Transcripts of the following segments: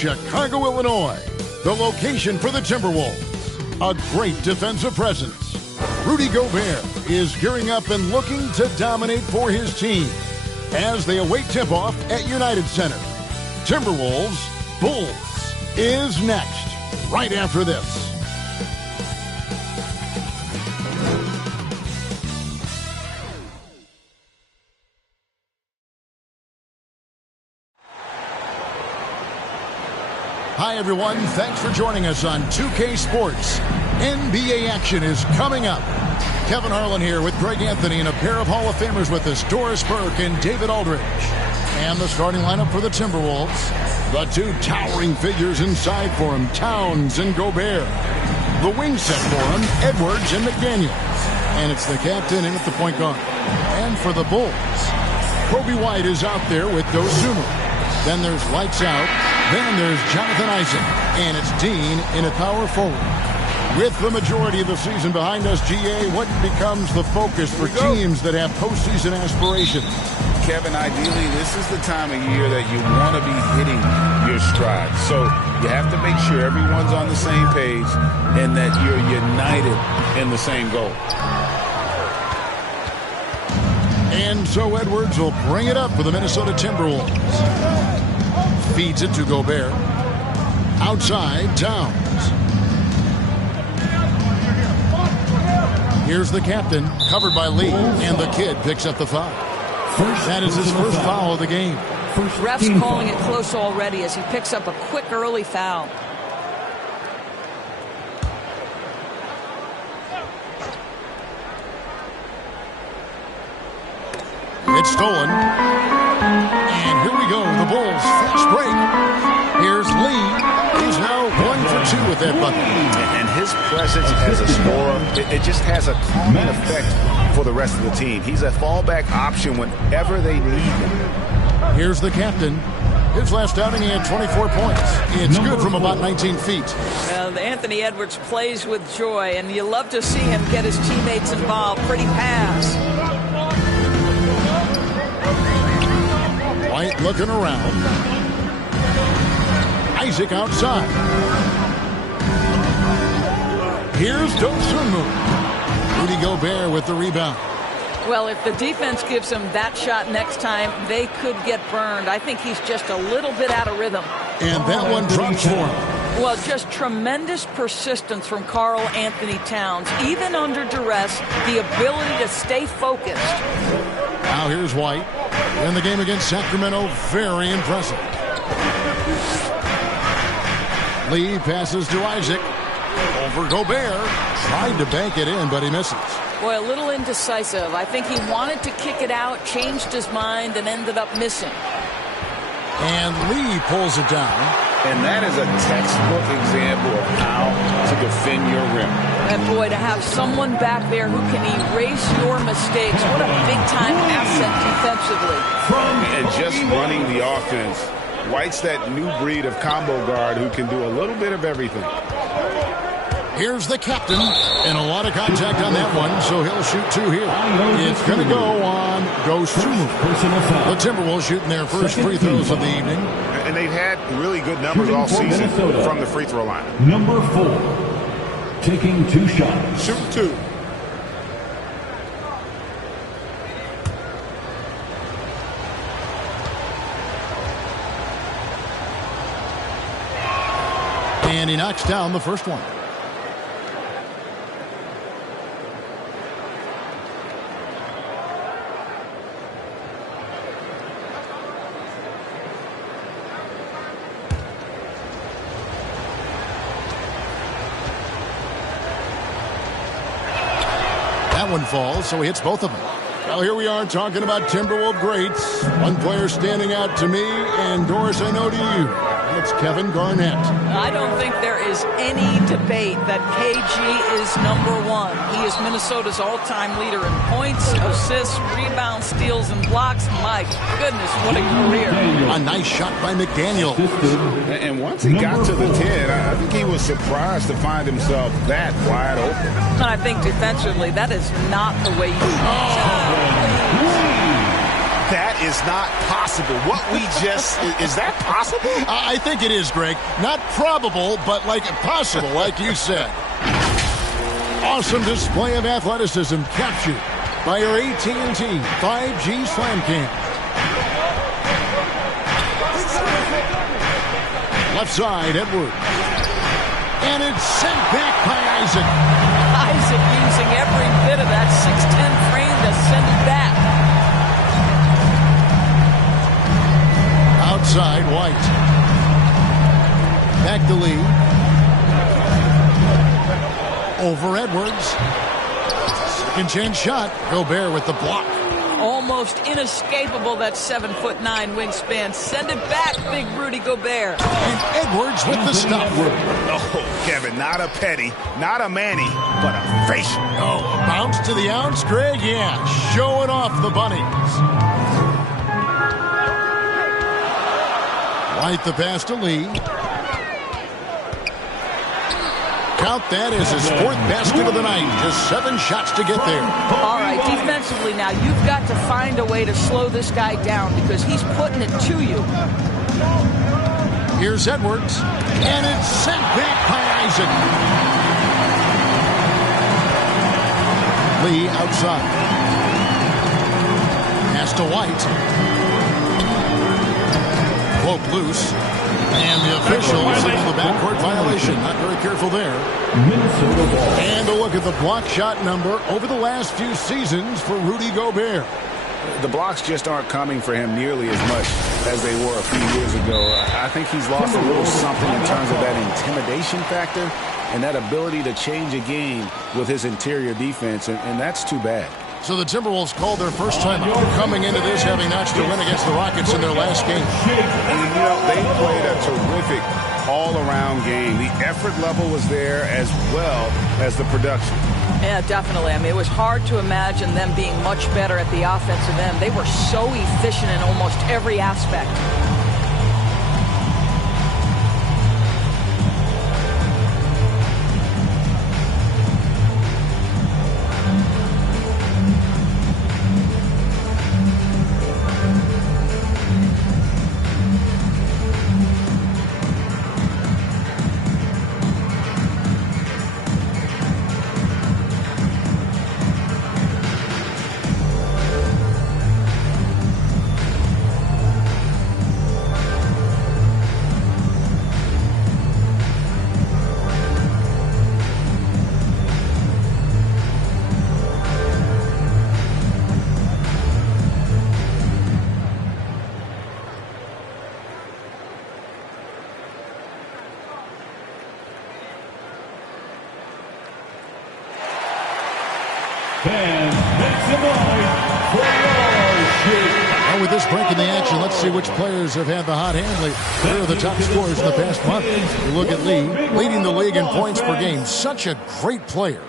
Chicago, Illinois, the location for the Timberwolves. A great defensive presence. Rudy Gobert is gearing up and looking to dominate for his team as they await tip-off at United Center. Timberwolves Bulls is next, right after this. Hi, everyone. Thanks for joining us on 2K Sports. NBA action is coming up. Kevin Harlan here with Greg Anthony and a pair of Hall of Famers with us, Doris Burke and David Aldridge. And the starting lineup for the Timberwolves. The two towering figures inside for him, Towns and Gobert. The wing set for him, Edwards and McDaniel. And it's the captain in at the point guard. And for the Bulls, Kobe White is out there with Dosunmu. Then there's lights out. Then there's Jonathan Isaac. And it's Dean in a power forward. With the majority of the season behind us, GA, what becomes the focus for teams that have postseason aspirations? Kevin, ideally, this is the time of year that you want to be hitting your stride. So you have to make sure everyone's on the same page and that you're united in the same goal. And so Edwards will bring it up for the Minnesota Timberwolves. Feeds it to Gobert. Outside, Towns. Here's the captain, covered by Lee, and the kid picks up the foul. That is his first foul of the game. Ref's calling it close already as he picks up a quick early foul. It's stolen. And here we go, the Bulls fast break. Here's Lee. He's now 1 for 2 with that bucket. And his presence as a scorer, it just has a calming effect for the rest of the team. He's a fallback option whenever they need him. Here's the captain. His last outing, he had 24 points. It's good from about 19 feet. Well, Anthony Edwards plays with joy, and you love to see him get his teammates involved. Pretty pass. White looking around. Isaac outside. Here's Dosunmu. Rudy Gobert with the rebound. Well, if the defense gives him that shot next time, they could get burned. I think he's just a little bit out of rhythm. And that one drops for him. Well, just tremendous persistence from Karl Anthony Towns. Even under duress, the ability to stay focused. Now here's White. In the game against Sacramento, very impressive. Lee passes to Isaac. Over Gobert. Tried to bank it in, but he misses. Boy, a little indecisive. I think he wanted to kick it out, changed his mind, and ended up missing. And Lee pulls it down. And that is a textbook example of how to defend your rim. And boy, to have someone back there who can erase your mistakes, what a big-time asset defensively. And just running the offense. White's that new breed of combo guard who can do a little bit of everything. Here's the captain, and a lot of contact on that one, so he'll shoot 2 here. It's going to go on Dosunmu. The Timberwolves shooting their first free throws of the evening. And they've had really good numbers all season from the free throw line. Number 4, taking 2 shots. Shoot 2. And he knocks down the first one. That one falls, so he hits both of them. Well, here we are talking about Timberwolves greats. One player standing out to me, and Doris, I know to you. It's Kevin Garnett. I don't think there is any debate that KG is #1. He is Minnesota's all-time leader in points, assists, rebounds, steals, and blocks. My goodness, what a career. A nice shot by McDaniel. And once he got to the 10, I think he was surprised to find himself that wide open. I think defensively, that is not the way you That is not possible. What we just, is that possible? I think it is, Greg. Not probable, but like possible, like you said. Awesome display of athleticism captured by your AT&T 5G Slam Cam. Left side, Edwards. And it's sent back by Isaac. Isaac using every bit of that 6'10 frame to send it back. Outside, White. Back to Lee. Over Edwards. Second chance shot. Gobert with the block. Almost inescapable, that 7'9" wingspan. Send it back, big Rudy Gobert. And Edwards with the stop. Oh, Kevin, not a petty, not a Manny, but a facial. Oh, a bounce to the ounce, Greg? Yeah, showing off the bunnies. White the pass to Lee. Count that as his fourth basket of the night. Just 7 shots to get there. All right, defensively now, you've got to find a way to slow this guy down because he's putting it to you. Here's Edwards, and it's sent back by Isaac. Lee outside. Pass to White. Cloak loose. And the official signaled the backcourt violation. Not very careful there. And a look at the block shot number over the last few seasons for Rudy Gobert. The blocks just aren't coming for him nearly as much as they were a few years ago. I think he's lost a little something in terms of that intimidation factor and that ability to change a game with his interior defense, and that's too bad. So the Timberwolves called their first time out coming into this, having notched a win against the Rockets in their last game. And, you know, they played a terrific all-around game. The effort level was there as well as the production. Yeah, definitely. I mean, it was hard to imagine them being much better at the offensive end. They were so efficient in almost every aspect. Well, with this break in the action, let's see which players have had the hot hand lately. Here are the top scorers in the past month. You look at Lee, leading the league in points per game. Such a great player.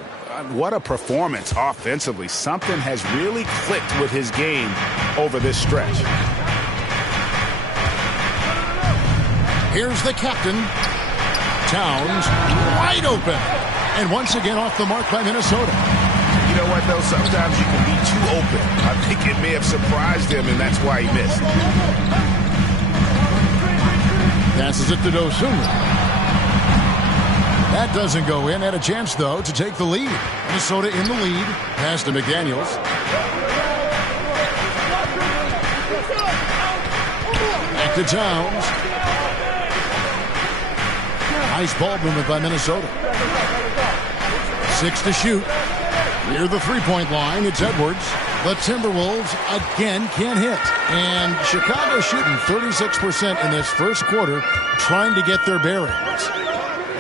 What a performance offensively. Something has really clicked with his game over this stretch. Here's the captain. Towns wide open. And once again off the mark by Minnesota. You know what, though? Sometimes you can be too open. I think it may have surprised him, and that's why he missed. Passes it to Dosunmu. That doesn't go in. Had a chance, though, to take the lead. Minnesota in the lead. Pass to McDaniels. Back to Towns. Nice ball movement by Minnesota. 6 to shoot. Near the three-point line, it's Edwards. The Timberwolves again can't hit. And Chicago shooting 36% in this first quarter, trying to get their bearings.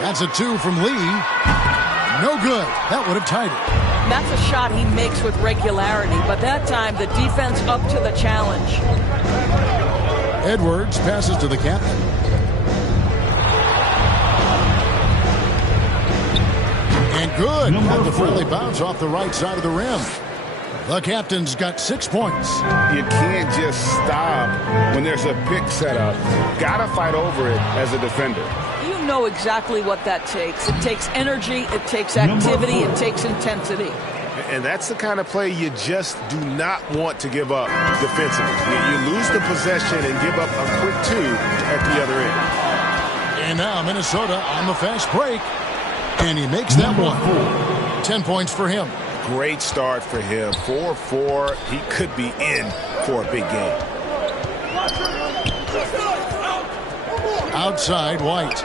That's a 2 from Lee. No good. That would have tied it. That's a shot he makes with regularity, but that time the defense up to the challenge. Edwards passes to the captain. And good. Got the friendly bounce off the right side of the rim. The captain's got 6 points. You can't just stop when there's a pick set up. Gotta fight over it as a defender. You know exactly what that takes. It takes energy, it takes activity, it takes intensity. And that's the kind of play you just do not want to give up defensively. You lose the possession and give up a quick 2 at the other end. And now Minnesota on the fast break. And he makes that one. 10 points for him. Great start for him. 4-4. He could be in for a big game. Outside, White.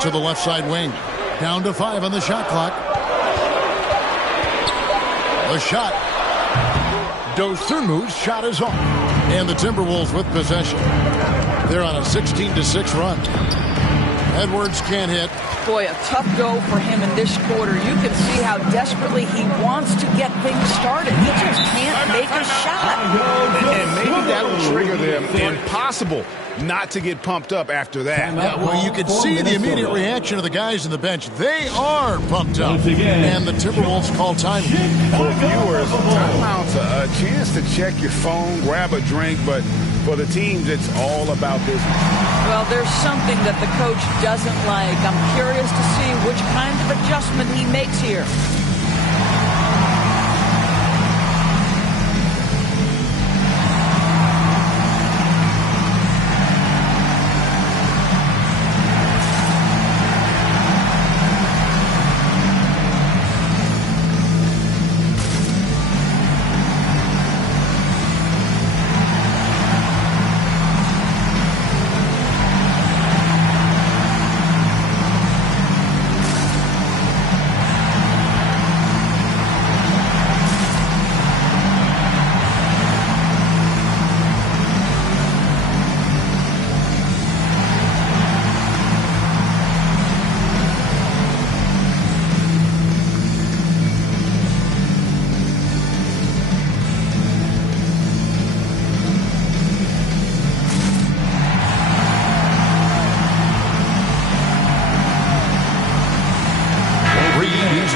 To the left side wing. Down to 5 on the shot clock. The shot. Dosunmu's shot is off. And the Timberwolves with possession. They're on a 16-6 run. Edwards can't hit. Boy, a tough go for him in this quarter. You can see how desperately he wants to get things started. He just can't make a shot. And maybe that will trigger them. Impossible not to get pumped up after that. Yeah, well, you can see the immediate reaction of the guys on the bench. They are pumped up. And the Timberwolves call time. For viewers, timeout's a chance to check your phone, grab a drink, but for the teams, it's all about business. Well, there's something that the coach doesn't like. I'm curious to see which kind of adjustment he makes here.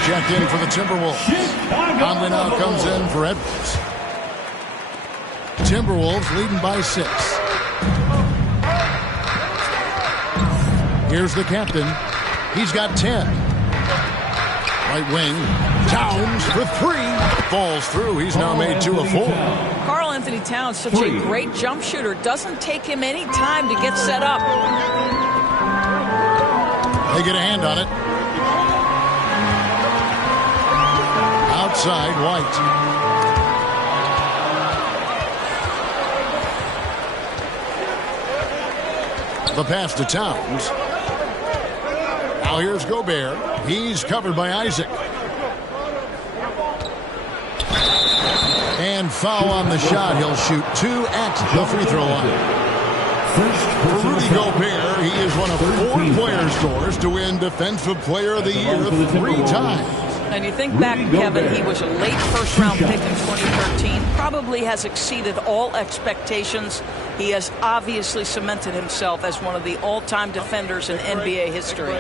Checked in for the Timberwolves. Conley now comes in for Edwards. Timberwolves leading by 6. Here's the captain. He's got 10. Right wing. Towns for 3. Falls through. He's now made 2 of 4. Karl-Anthony Towns, such a great jump shooter. Doesn't take him any time to get set up. They get a hand on it. Outside, White. The pass to Towns. Now here's Gobert. He's covered by Isaac. And foul on the shot. He'll shoot 2 at the free throw line. For Rudy Gobert, he is one of 4 player scorers to win Defensive Player of the Year 3 times. And you think back, Kevin, he was a late first-round pick in 2013. Probably has exceeded all expectations. He has obviously cemented himself as one of the all-time defenders in NBA history.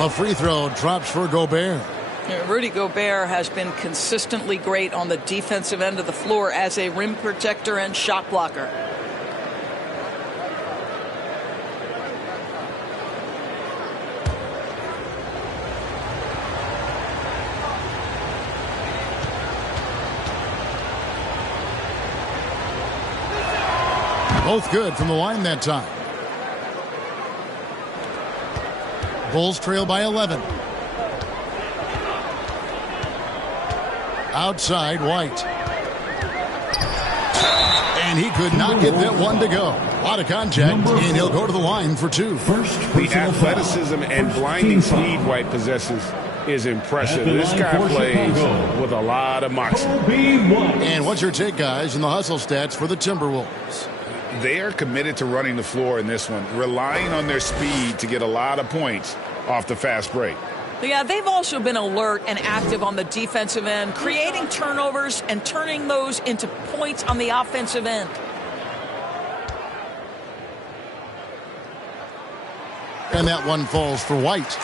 A free throw drops for Gobert. Rudy Gobert has been consistently great on the defensive end of the floor as a rim protector and shot blocker. Both good from the line that time. Bulls trail by 11. Outside, White. And he could not get that one to go. A lot of contact, and he'll go to the line for 2. The athleticism and blinding speed White possesses is impressive. This guy plays with a lot of moxie. And what's your take, guys, in the hustle stats for the Timberwolves? They are committed to running the floor in this one, relying on their speed to get a lot of points off the fast break. Yeah, they've also been alert and active on the defensive end, creating turnovers and turning those into points on the offensive end. And that one falls for White.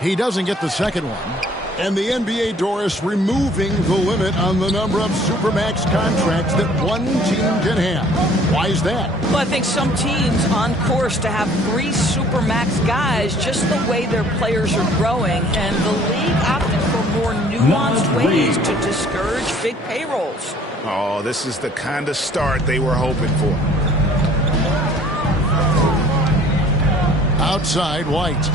He doesn't get the second one. And the NBA, Doris, removing the limit on the number of Supermax contracts that one team can have. Why is that? Well, I think some teams on course to have 3 Supermax guys, just the way their players are growing. And the league opted for more nuanced ways to discourage big payrolls. Oh, this is the kind of start they were hoping for. Outside, White.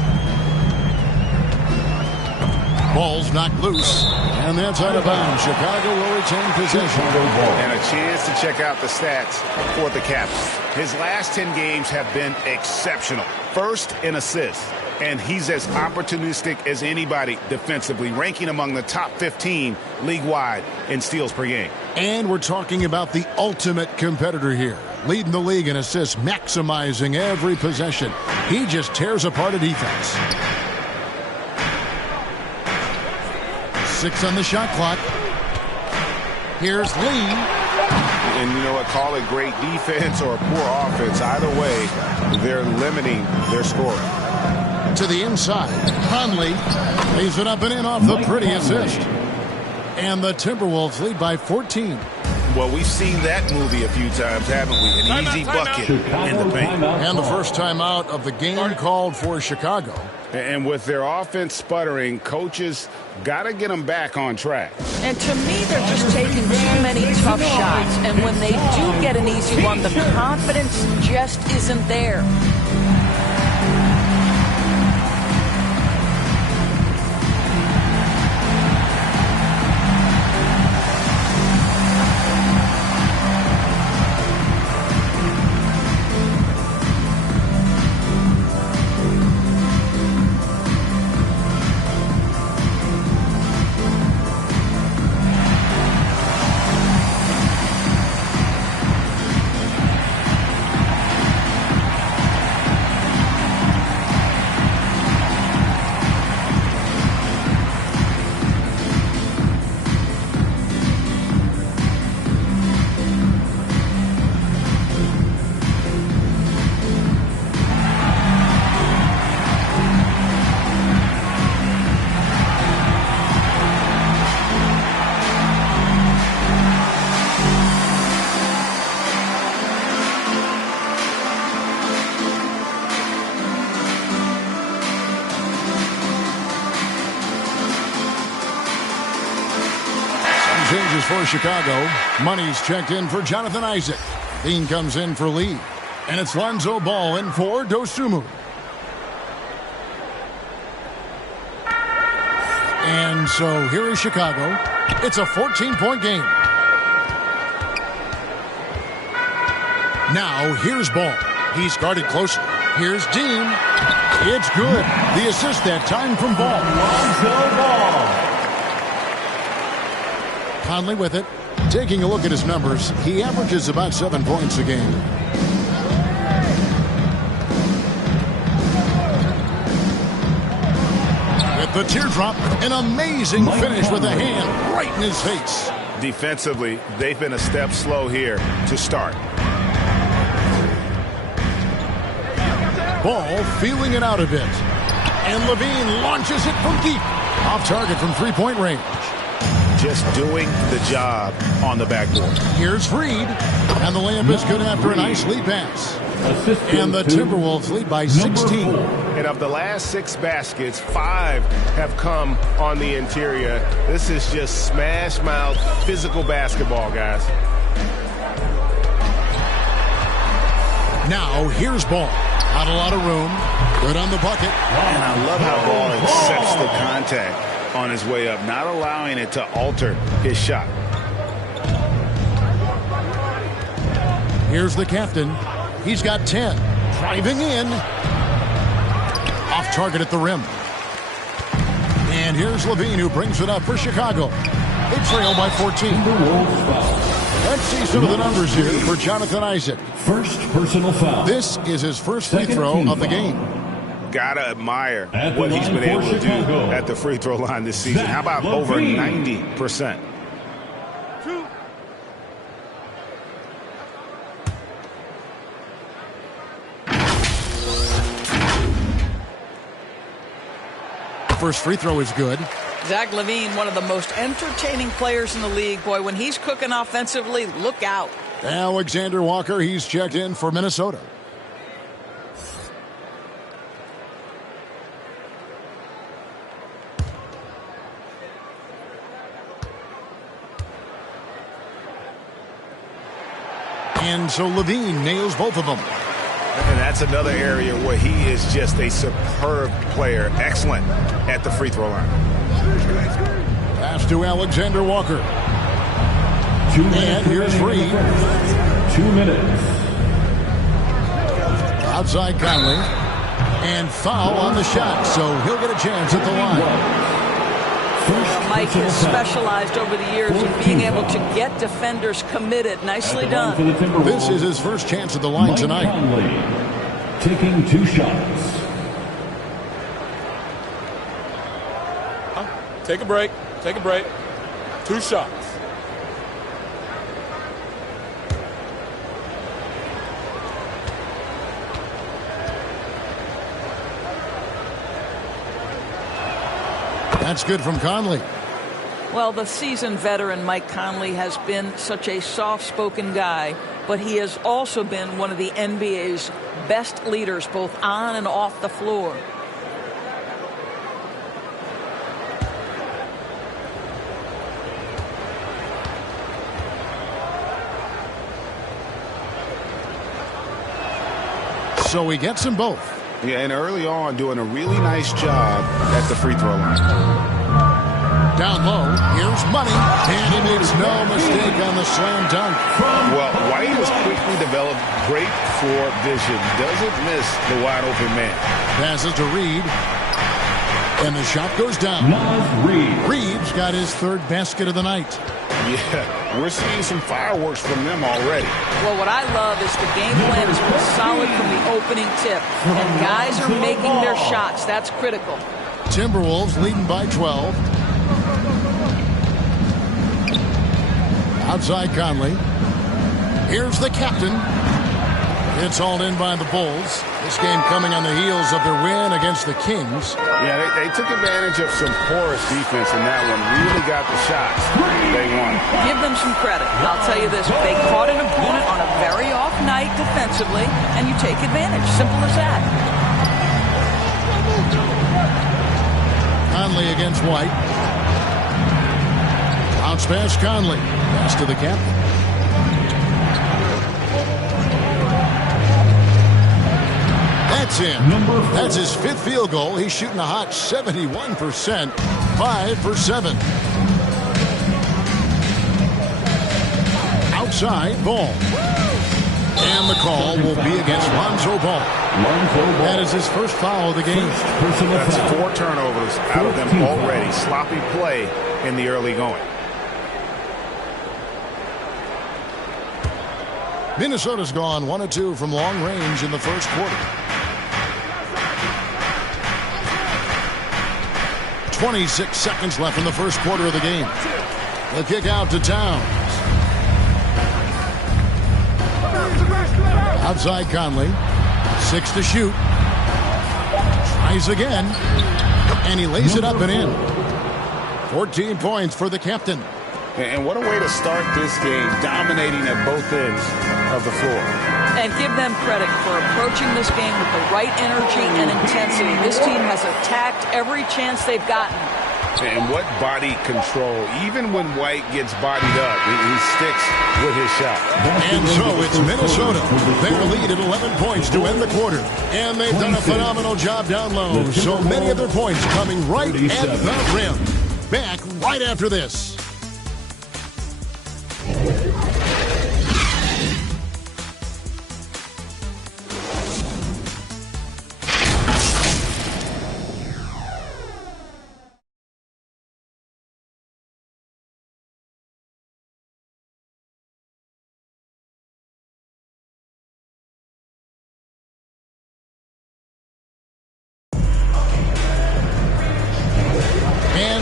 Ball's knocked loose, and that's out of bounds. Chicago will retain possession. And a chance to check out the stats for the Capitals. His last 10 games have been exceptional. First in assists, and he's as opportunistic as anybody defensively, ranking among the top 15 league-wide in steals per game. And we're talking about the ultimate competitor here, leading the league in assists, maximizing every possession. He just tears apart a defense. 6 on the shot clock. Here's Lee. And you know what? Call it great defense or poor offense. Either way, they're limiting their scoring. To the inside. Conley lays it up and in off the pretty assist. And the Timberwolves lead by 14. Well, we've seen that movie a few times, haven't we? An easy bucket in the paint. And the first time out of the game called for Chicago. And with their offense sputtering, coaches got to get them back on track. And to me, they're just taking too many tough shots. And when they do get an easy one, the confidence just isn't there. Changes for Chicago. Money's checked in for Jonathan Isaac. Dean comes in for Lee. And it's Lonzo Ball in for Dosunmu. And so here is Chicago. It's a 14-point game. Now here's Ball. He's guarded closely. Here's Dean. It's good. The assist that time from Ball. Lonzo Ball. Conley with it. Taking a look at his numbers, he averages about 7 points a game. With the teardrop, an amazing finish with a hand right in his face. Defensively, they've been a step slow here to start. Ball feeling it out a bit. And Levine launches it from deep. Off target from three-point range. Just doing the job on the backboard. Here's Reed. And the layup is good after a nice lead pass. And the Timberwolves lead by 16. And of the last 6 baskets, 5 have come on the interior. This is just smash mouth physical basketball, guys. Now here's Ball. Not a lot of room. Good on the bucket. And I love how Ball accepts the contact on his way up, not allowing it to alter his shot. Here's the captain. He's got 10. Driving in. Off target at the rim. And here's Levine, who brings it up for Chicago. They trail by 14. Timberwolves foul. Let's see some of the numbers here for Jonathan Isaac. First personal foul. This is his first free throw of the game. Gotta admire At the what he's line been able for to do Chicago. at the free throw line this season. Zach How about over LaVine. 90%? First free throw is good. Zach LaVine, one of the most entertaining players in the league. Boy, when he's cooking offensively, look out. Alexander Walker, he's checked in for Minnesota. And so LaVine nails both of them. And that's another area where he is just a superb player. Excellent at the free throw line. Pass to Alexander Walker. 2 minutes And here's remaining in the first. 2 minutes. Outside Conley. And foul on the shot, so he'll get a chance at the line. Mike has specialized over the years in being able to get defenders committed. Nicely done. This is his first chance at the line Mike tonight. Conley taking 2 shots. Take a break. Take a break. 2 shots. That's good from Conley. Well, the seasoned veteran Mike Conley has been such a soft-spoken guy, but he has also been one of the NBA's best leaders, both on and off the floor. So he gets them both. Yeah, and early on doing a really nice job at the free throw line. Down low, here's Money, and he makes no mistake on the slam dunk. Well, White has quickly developed great floor vision. Doesn't miss the wide open man. Passes to Reed, and the shot goes down. Naz Reid. Reed's got his third basket of the night. Yeah, we're seeing some fireworks from them already. Well, what I love is the game plan has been solid from the opening tip, and guys are making their shots. That's critical. Timberwolves leading by 12. Outside Conley. Here's the captain. It's hauled in by the Bulls. This game coming on the heels of their win against the Kings. Yeah, they took advantage of some porous defense in that one. Really got the shots they won. Give them some credit. I'll tell you this, they caught an opponent on a very off night defensively, and you take advantage. Simple as that. Conley against White. Bounce pass Conley. Pass to the captain. That's in. That's his 5th field goal. He's shooting a hot 71%. 5 for 7. Outside, Ball. And the call will be against Lonzo Ball. That is his first foul of the game. That's 4 turnovers out of them already. Sloppy play in the early going. Minnesota's gone 1 of 2 from long range in the first quarter. 26 seconds left in the first quarter of the game. The kick out to Towns. Outside Conley. 6 to shoot. Tries again. And he lays it up and in. 14 points for the captain. And what a way to start this game, dominating at both ends of the floor. And give them credit for approaching this game with the right energy and intensity. This team has attacked every chance they've gotten. And what body control. Even when White gets bodied up, he sticks with his shot. And so it's Minnesota. Their lead at 11 points to end the quarter. And they've done a phenomenal job down low. So many of their points coming right at the rim. Back right after this.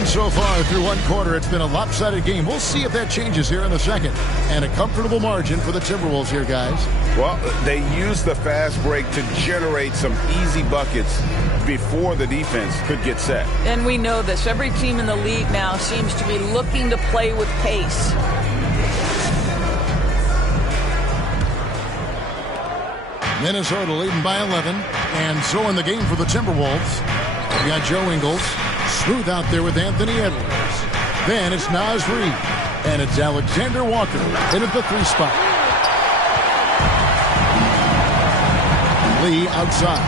so far through one quarter, it's been a lopsided game. We'll see if that changes here in the second. And a comfortable margin for the Timberwolves here, guys. Well, they used the fast break to generate some easy buckets before the defense could get set. And we know this. Every team in the league now seems to be looking to play with pace. Minnesota leading by 11. And so in the game for the Timberwolves, we got Joe Ingles. Smooth out there with Anthony Edwards. Then it's Naz Reid. And it's Alexander Walker in at the 3 spot. Lee outside.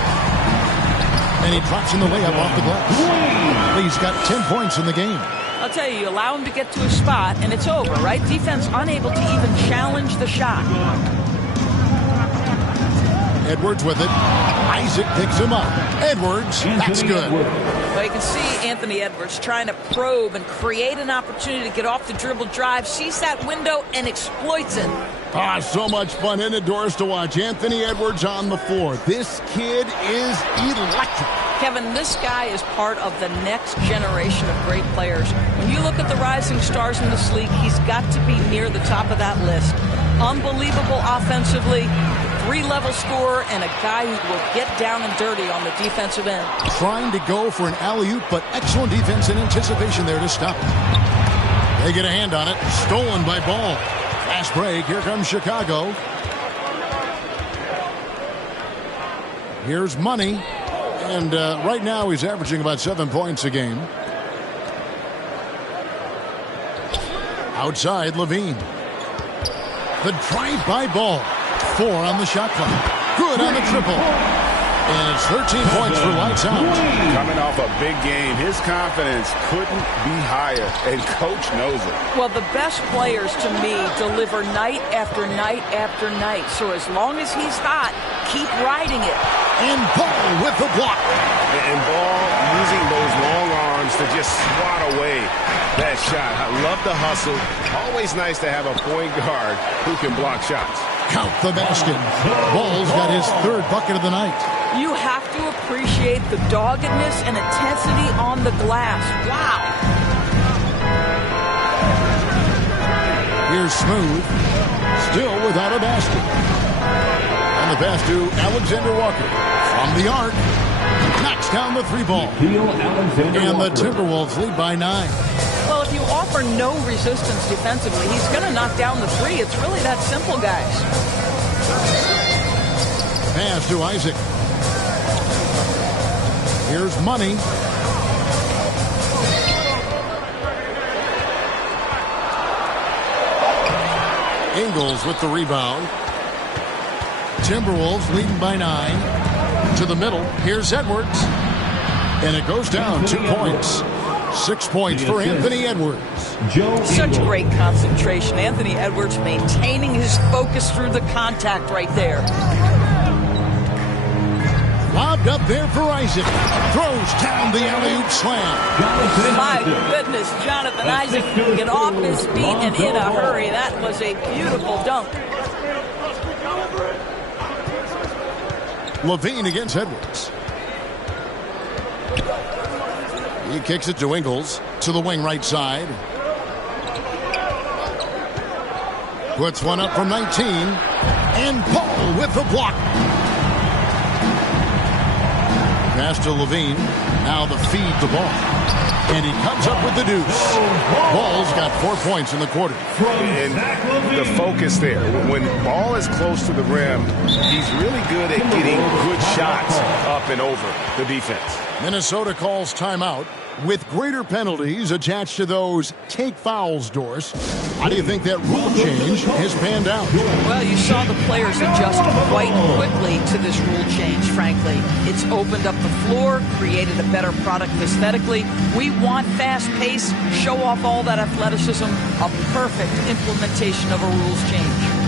And he drops in the layup off the glass. Lee's got 10 points in the game. I'll tell you, you allow him to get to a spot, and it's over, right? Defense unable to even challenge the shot. Edwards with it. Isaac picks him up. Edwards, that's good. Well, you can see Anthony Edwards trying to probe and create an opportunity to get off the dribble drive, sees that window, and exploits it. So much fun in it, Doris, to watch Anthony Edwards on the floor. This kid is electric. Kevin, this guy is part of the next generation of great players. When you look at the rising stars in this league, he's got to be near the top of that list. Unbelievable offensively, 3-level scorer, and a guy who will get down and dirty on the defensive end. Trying to go for an alley-oop, but excellent defense and anticipation there to stop it. They get a hand on it. Stolen by Ball. Fast break. Here comes Chicago. Here's Money. And right now he's averaging about 7 points a game. Outside, Levine. The drive by Ball. 4 on the shot clock. Good on the triple. And it's 13 points for lights out. Coming off a big game, his confidence couldn't be higher, and Coach knows it. Well, the best players, to me, deliver night after night after night. So as long as he's hot, keep riding it. And Ball with the block. And Ball using those long arms to just swat away that shot. I love the hustle. Always nice to have a point guard who can block shots. Count the basket. Ball's got his 3rd bucket of the night. You have to appreciate the doggedness and intensity on the glass. Wow. Here's Smooth. Still without a basket. And the pass to Alexander Walker. From the arc. Knocks down the 3-ball. And the Timberwolves lead by 9. Well, if you offer no resistance defensively, he's going to knock down the 3. It's really that simple, guys. Pass to Isaac. Here's Money. Ingles with the rebound. Timberwolves leading by 9. To the middle. Here's Edwards. And it goes down 2 points. 6 points for Anthony Edwards. Such great concentration. Anthony Edwards maintaining his focus through the contact right there. Lobbed up there for Isaac. Throws down the alley-oop slam. My goodness, Jonathan Isaac get off his feet and in a hurry. That was a beautiful dunk. Levine against Edwards. He kicks it to Ingles. To the wing right side. Puts one up from 19. And Paul with the block. Pass to Levine. Now the feed to Ball. And he comes up with the deuce. Ball's got 4 points in the quarter. And the focus there. When Ball is close to the rim, he's really good at getting good shots up and over the defense. Minnesota calls timeout with greater penalties attached to those take fouls, Doris. How do you think that rule change has panned out? Well, you saw the players adjust quite quickly to this rule change, frankly. It's opened up the floor, created a better product aesthetically. We want fast pace, show off all that athleticism, a perfect implementation of a rules change.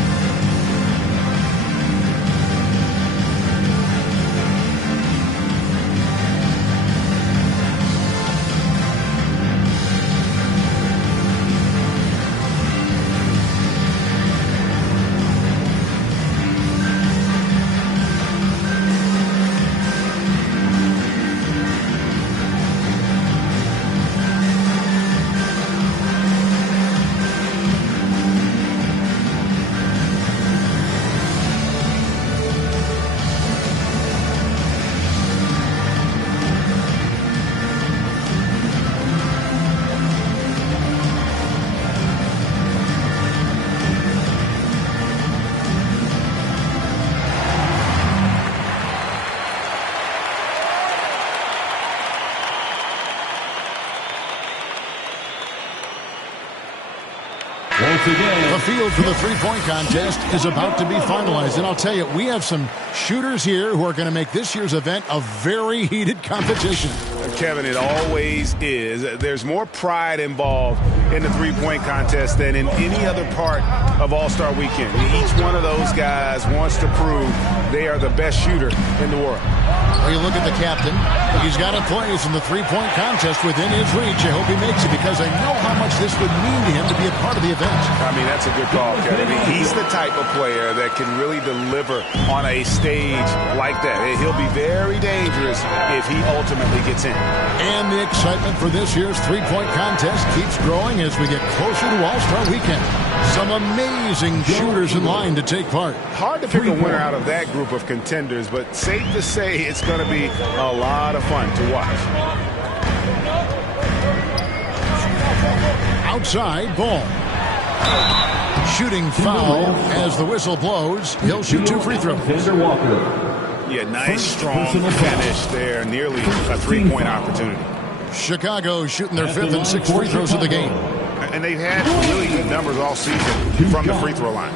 once again. The field for the three-point contest is about to be finalized. And I'll tell you, we have some shooters here who are going to make this year's event a very heated competition. Kevin, it always is. There's more pride involved in the three-point contest than in any other part of All-Star Weekend. Each one of those guys wants to prove they are the best shooter in the world. Well, you look at the captain. He's got a place in the three-point contest within his reach. I hope he makes it because I know how much this would mean to him to be a part of the event. I mean, that's a good call, Kevin. He's the type of player that can really deliver on a stage like that. He'll be very dangerous if he ultimately gets in. And the excitement for this year's three-point contest keeps growing as we get closer to All-Star Weekend. Some amazing shooters in line to take part. Hard to pick a winner out of that group of contenders, but safe to say it's going to be a lot of fun to watch. Outside ball. Shooting foul as the whistle blows. He'll shoot 2 free throws. Alexander Walker. Yeah, nice, strong finish there. Nearly a three-point opportunity. Chicago shooting their 5th and 6th free throws of the game. And they've had really good numbers all season from the free throw line.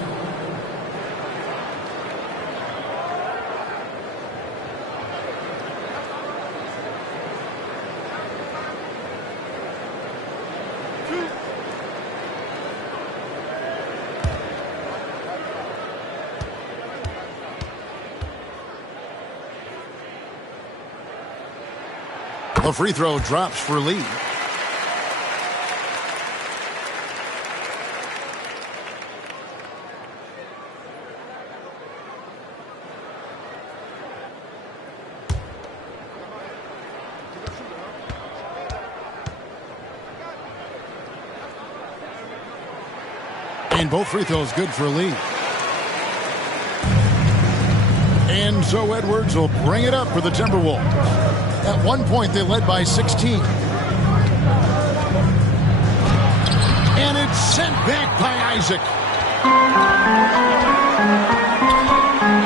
The free throw drops for Lee. And both free throws good for Lee. And so Edwards will bring it up for the Timberwolves. At one point, they led by 16. And it's sent back by Isaac.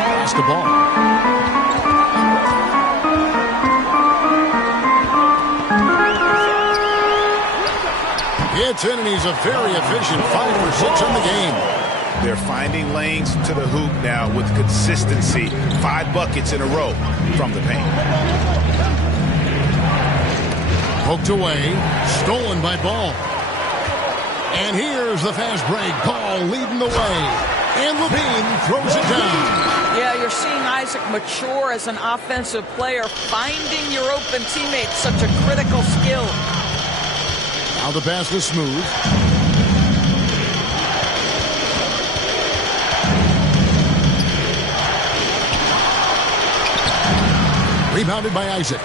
Pass the ball. Gets in, and he's a very efficient 5 for 6 in the game. They're finding lanes to the hoop now with consistency. 5 buckets in a row from the paint. Poked away, stolen by Ball. And here's the fast break. Ball leading the way. And Levine throws it down. Yeah, you're seeing Isaac mature as an offensive player. Finding your open teammates, such a critical skill. Now the pass was smooth. Rebounded by Isaac.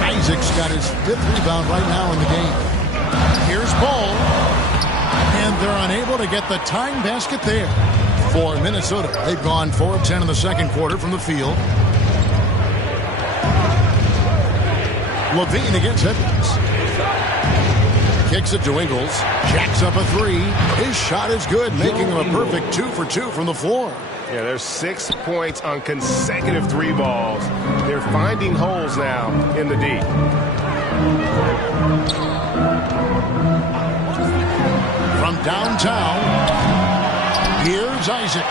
Isaac's got his 5th rebound right now in the game. Here's Ball. And they're unable to get the tying basket there. For Minnesota, they've gone 4 of 10 in the second quarter from the field. Levine against Edwards. Kicks it to Ingles. Jacks up a 3. His shot is good, making him a perfect 2 for 2 from the floor. Yeah, there's 6 points on consecutive 3 balls. They're finding holes now in the D. From downtown, here's Isaac.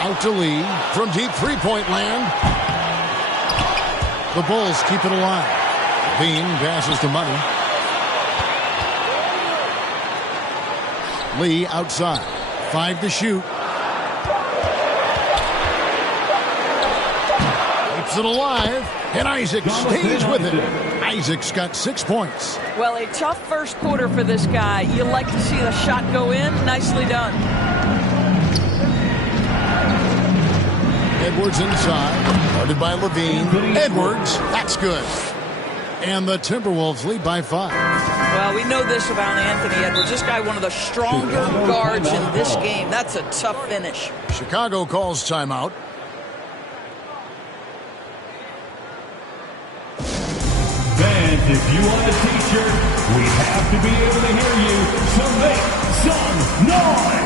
Out to Lee from deep three-point land. The Bulls keep it alive. Bean passes to Money. Lee outside. 5 to shoot. Keeps it alive. And Isaac stays with it. Isaac's got 6 points. Well, a tough first quarter for this guy. You like to see the shot go in. Nicely done. Edwards inside. Guarded by Levine. Edwards. That's good. And the Timberwolves lead by 5. Well, we know this about Anthony Edwards. This guy, one of the stronger guards in this game. That's a tough finish. Chicago calls timeout. Fans, if you want a t-shirt, we have to be able to hear you, so make some noise!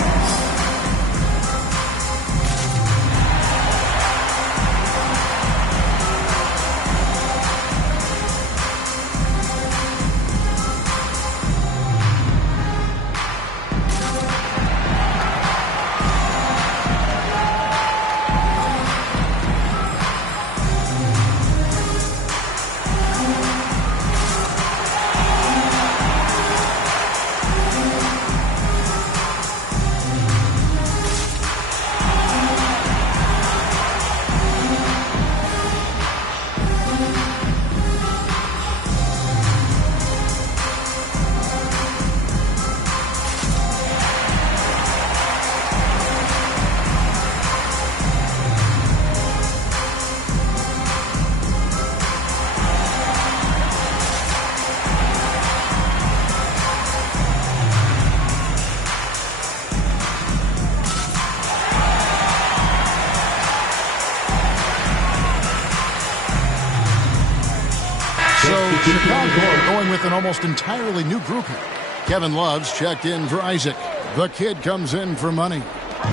So Chicago going with an almost entirely new group here. Kevin Love's checked in for Isaac. The kid comes in for Money.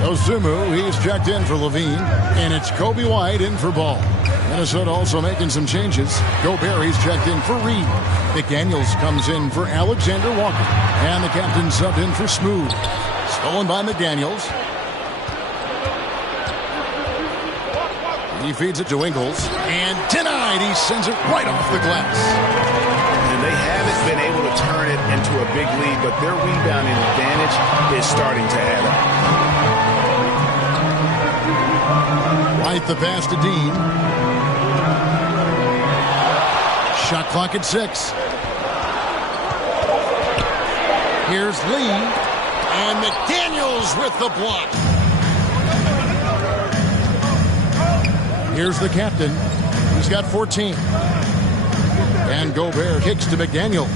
Osumu, he's checked in for Levine. And it's Kobe White in for Ball. Minnesota also making some changes. Gobert, he's checked in for Reed. McDaniels comes in for Alexander Walker. And the captain subbed in for Smooth. Stolen by McDaniels. He feeds it to Ingles. And denied. He sends it right off the glass. And they haven't been able to turn it into a big lead, but their rebounding advantage is starting to add up. White the pass to Dean. Shot clock at 6. Here's Lee. And McDaniels with the block. Here's the captain. He's got 14. And Gobert kicks to McDaniels.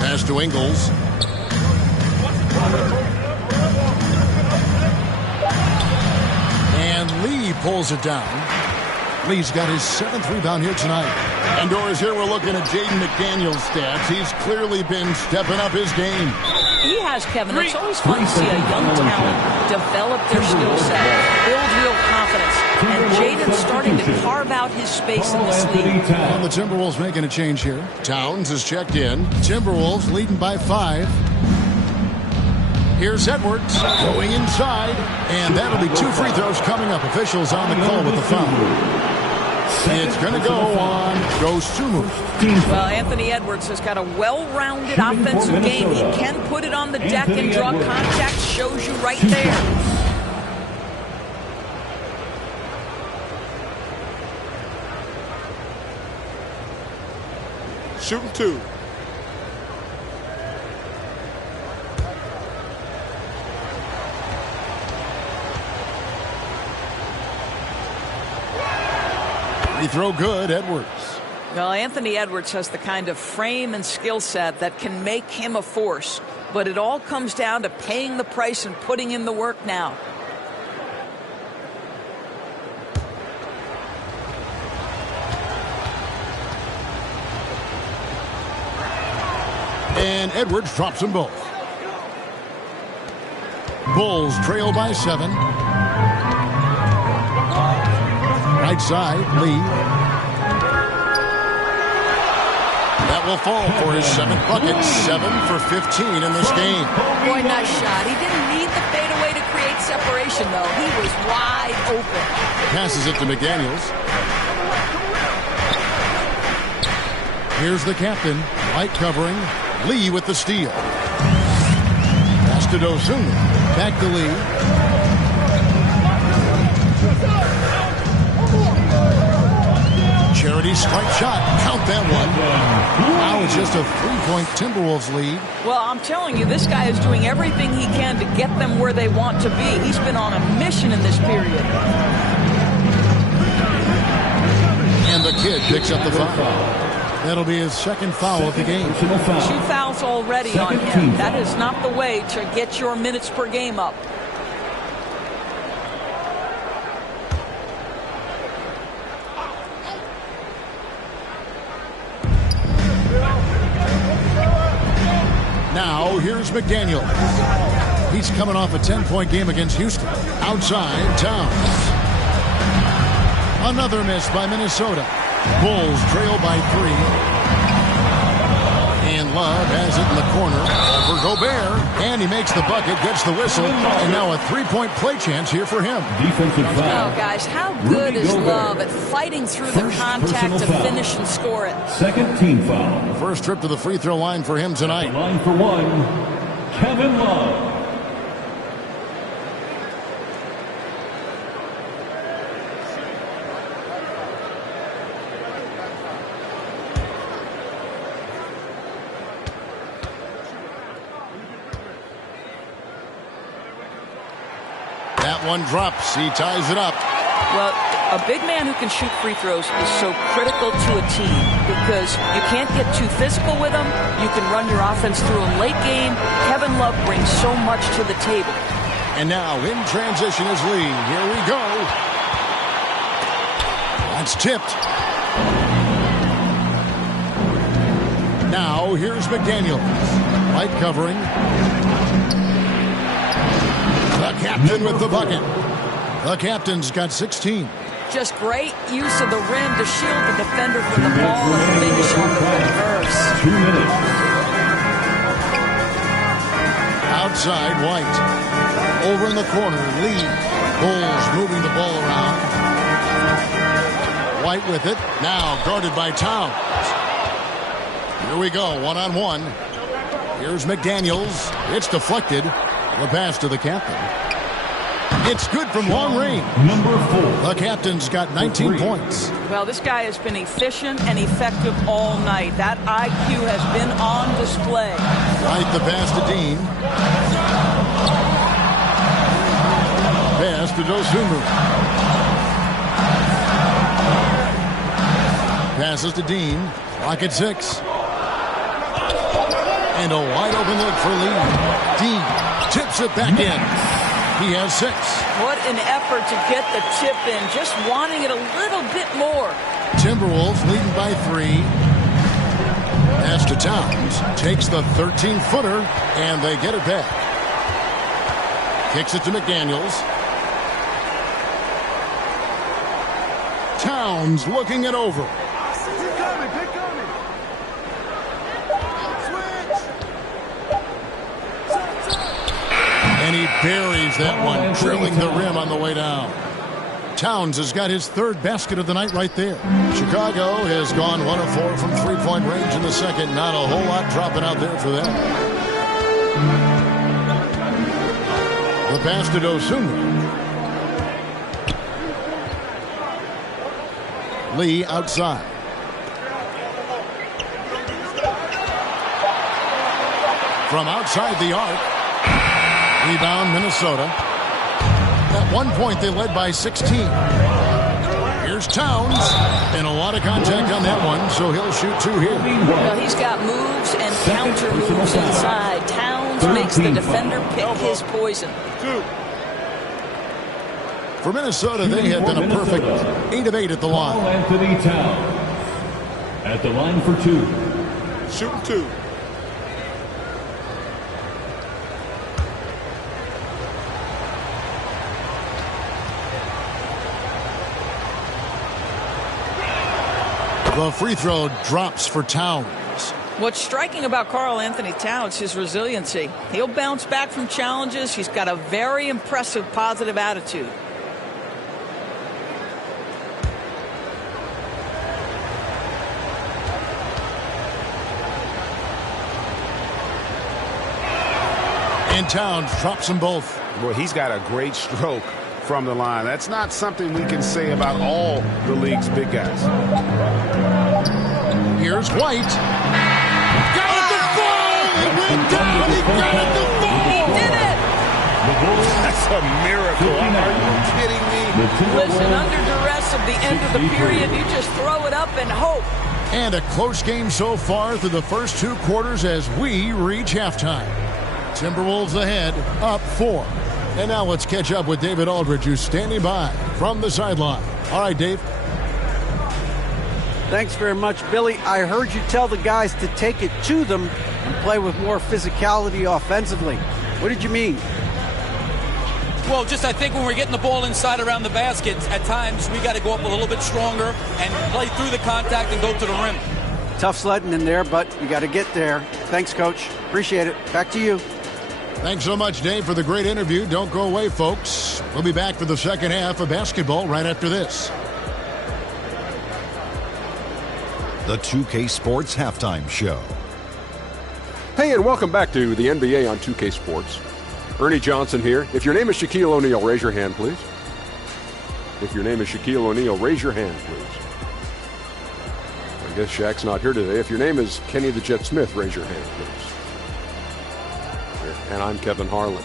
Pass to Ingles. And Lee pulls it down. Lee's got his 7th rebound here tonight. And Doris, here we're looking at Jaden McDaniels' stats. He's clearly been stepping up his game. He has, Kevin. It's always fun to see a young talent develop their skill set, build real confidence. And Jaden's starting to carve out his space in this league. And the Timberwolves making a change here. Towns is checked in. Timberwolves leading by 5. Here's Edwards going inside. And that'll be 2 free throws coming up. Officials on the call with the foul. It's going to go on Osumu. Well, Anthony Edwards has got a well-rounded offensive game. He can put it on the deck and draw contact. Shows you right there. Shooting 2. Free throw good, Edwards. Well, Anthony Edwards has the kind of frame and skill set that can make him a force. But it all comes down to paying the price and putting in the work now. And Edwards drops them both. Bulls trail by 7. Right side, Lee. That will fall for his 7th bucket. 7 for 15 in this game. Boy, nice shot. He didn't need the fadeaway to create separation, though. He was wide open. Passes it to McDaniels. Here's the captain. White covering. Lee with the steal. Pass to Osumu. Back to Lee. Charity strike shot. Count that one. Now it's just a 3-point Timberwolves lead. Well, I'm telling you, this guy is doing everything he can to get them where they want to be. He's been on a mission in this period. And the kid picks up the foul. That'll be his 2nd foul of the game. 2 fouls already on him. That is not the way to get your minutes per game up. Now, here's McDaniels. He's coming off a 10-point game against Houston. Outside, Towns. Another miss by Minnesota. Bulls trail by 3. And Love has it in the corner for Gobert. And he makes the bucket, gets the whistle. And now a 3-point play chance here for him. Defensive foul. Oh, guys, how good is Love at fighting through the contact to finish and score it? 2nd team foul. First trip to the free throw line for him tonight. Line for 1, Kevin Love. That one drops. He ties it up. Well, a big man who can shoot free throws is so critical to a team because you can't get too physical with him. You can run your offense through him late game. Kevin Love brings so much to the table. And now in transition is Lee. Here we go. That's tipped. Now, here's McDaniels. White covering. The captain with the bucket. The captain's got 16. Just great use of the rim to shield the defender from the ball and finish on the reverse. 2 minutes. Outside, White. Over in the corner, Lee. Bulls moving the ball around. White with it. Now guarded by Towns. Here we go, one-on-one. Here's McDaniels. It's deflected. The pass to the captain. It's good from long range. Number 4. The captain's got 19 points. Well, this guy has been efficient and effective all night. That IQ has been on display. Right, the pass to Dean. Pass to Dosunmu. Passes to Dean. Clock at 6. And a wide open look for Lee. Dean tips it back in. He has 6. What an effort to get the tip in. Just wanting it a little bit more. Timberwolves leading by 3. Pass to Towns. Takes the 13-footer, and they get it back. Kicks it to McDaniels. Towns looking it over. And he buries that one, drilling the rim on the way down. Towns has got his 3rd basket of the night right there. Chicago has gone 1 of 4 from three-point range in the second. Not a whole lot dropping out there for them. The pass to Dosunmu. Lee outside. From outside the arc. Rebound, Minnesota. At one point, they led by 16. Here's Towns. And a lot of contact on that one, so he'll shoot 2 here. Well, he's got moves and counter moves inside. Towns makes the defender pick his poison. For Minnesota, they had been a perfect 8 of 8 at the line. Anthony Towns at the line for 2. Shooting 2. The free throw drops for Towns. What's striking about Karl Anthony Towns is his resiliency. He'll bounce back from challenges. He's got a very impressive positive attitude. And Towns drops them both. Boy, he's got a great stroke from the line. That's not something we can say about all the league's big guys. Here's White. Got it to fall! It went down! He got it to fall! He did it! That's a miracle. Are you kidding me? Listen, under duress of the end of the period, you just throw it up and hope. And a close game so far through the first 2 quarters as we reach halftime. Timberwolves ahead, up 4. And now let's catch up with David Aldridge, who's standing by from the sideline. All right, Dave. Thanks very much, Billy. I heard you tell the guys to take it to them and play with more physicality offensively. What did you mean? Well, just I think when we're getting the ball inside around the basket, at times we got to go up a little bit stronger and play through the contact and go to the rim. Tough sledding in there, but you got to get there. Thanks, Coach. Appreciate it. Back to you. Thanks so much, Dave, for the great interview. Don't go away, folks. We'll be back for the second half of basketball right after this. The 2K Sports Halftime Show. Hey, and welcome back to the NBA on 2K Sports. Ernie Johnson here. If your name is Shaquille O'Neal, raise your hand, please. If your name is Shaquille O'Neal, raise your hand, please. I guess Shaq's not here today. If your name is Kenny the Jet Smith, raise your hand, please. And I'm Kevin Harlan.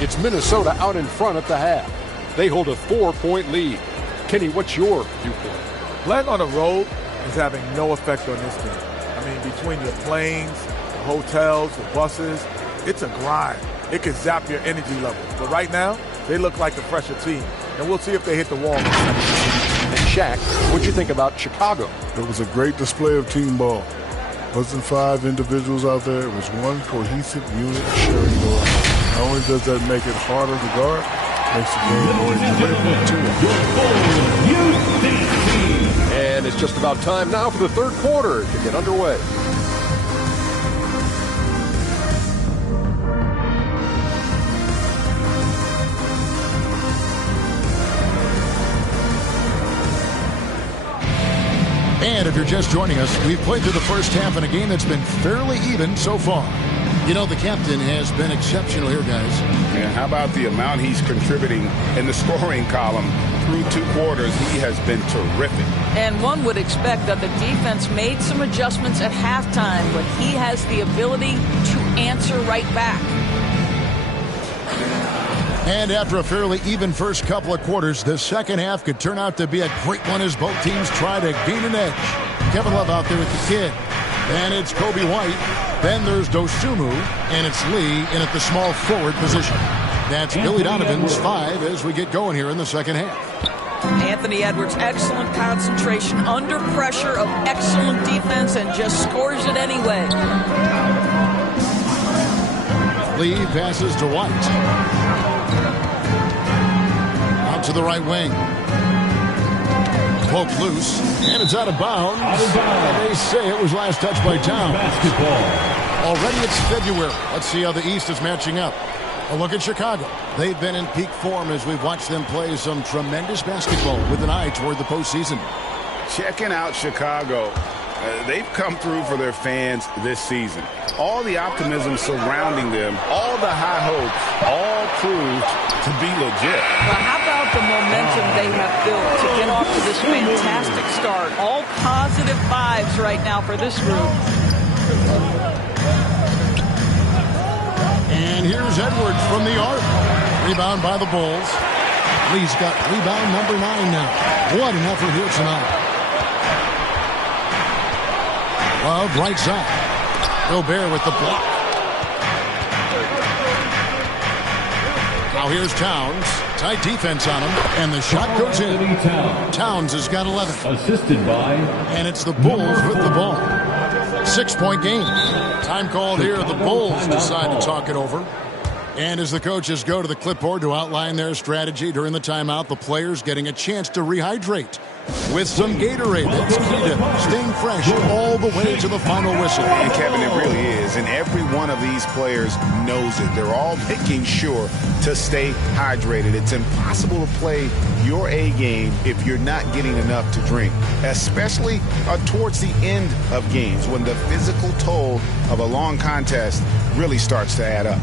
It's Minnesota out in front at the half. They hold a 4-point lead. Kenny, what's your viewpoint? Playing on the road is having no effect on this team. I mean, between your planes, the hotels, the buses, it's a grind. It can zap your energy level. But right now, they look like the fresher team. And we'll see if they hit the wall in a second. And Shaq, what'd you think about Chicago? It was a great display of team ball. It wasn't 5 individuals out there. It was one cohesive unit sharing the ball. Not only does that make it harder to guard, it makes the game more enjoyable too. And it's just about time now for the third quarter to get underway. And if you're just joining us, we've played through the first half in a game that's been fairly even so far. You know, the captain has been exceptional here, guys. And how about the amount he's contributing in the scoring column through 2 quarters? He has been terrific. And one would expect that the defense made some adjustments at halftime, but he has the ability to answer right back. And after a fairly even first couple of quarters, the second half could turn out to be a great one as both teams try to gain an edge. Kevin Love out there with the kid. And it's Kobe White. Then there's Dosunmu. And it's Lee in at the small forward position. That's Billy Donovan's 5 as we get going here in the second half. Anthony Edwards, excellent concentration under pressure of excellent defense and just scores it anyway. Lee passes to White. Out to the right wing. Poked loose, and it's out of bounds. They say it was last touched by Towns. Already it's February. Let's see how the East is matching up. A look at Chicago. They've been in peak form as we've watched them play some tremendous basketball with an eye toward the postseason. Checking out Chicago. They've come through for their fans this season. All the optimism surrounding them, all the high hopes, all proved to be legit. Well, how about the momentum they have built to get off to this fantastic start? All positive vibes right now for this group. And here's Edwards from the arc. Rebound by the Bulls. Lee's got rebound number 9 now. What an effort here tonight. Love right side. Gobert with the block. Now here's Towns. Tight defense on him. And the shot goes in. Towns has got 11. Assisted by. And it's the Bulls with the ball. 6-point game. Time called here. The Bulls decide to talk it over. And as the coaches go to the clipboard to outline their strategy during the timeout, the players getting a chance to rehydrate with some Gatorade. That's key to staying fresh all the way to the final whistle. And Kevin, it really is. And every one of these players knows it. They're all making sure to stay hydrated. It's impossible to play your A game if you're not getting enough to drink, especially towards the end of games when the physical toll of a long contest really starts to add up.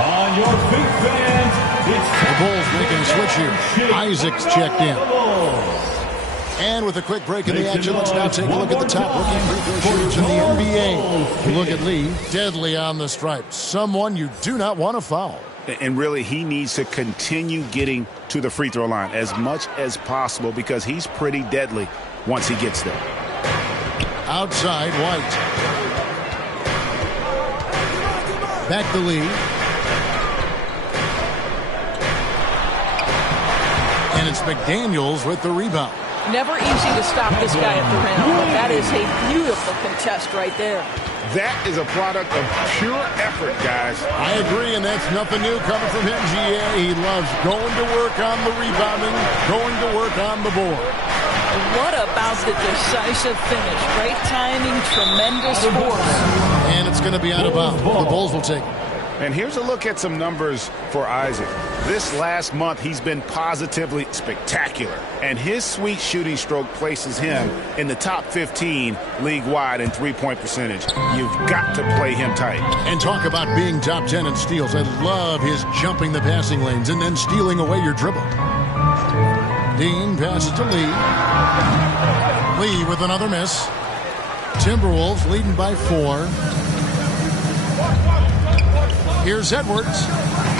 On your feet, fans, it's the Bulls making a switch here. Isaac's checked in. And with a quick break in the action, let's now take a look at the top rookie free throw shooters in the NBA. Look at Lee, deadly on the stripe. Someone you do not want to foul. And really, he needs to continue getting to the free throw line as much as possible because he's pretty deadly once he gets there. Outside, White. Back to Lee. And it's McDaniels with the rebound. Never easy to stop this guy at the rim, but that is a beautiful contest right there. That is a product of pure effort, guys. I agree, and that's nothing new coming from him, GA. He loves going to work on the rebounding, going to work on the board. What about the decisive finish? Great timing, tremendous force. And it's going to be out of bounds. The Bulls will take it. And here's a look at some numbers for Isaac. This last month, he's been positively spectacular. And his sweet shooting stroke places him in the top 15 league-wide in three-point percentage. You've got to play him tight. And talk about being top 10 in steals. I love his jumping the passing lanes and then stealing away your dribble. Dean passes to Lee. Lee with another miss. Timberwolves leading by 4. Here's Edwards.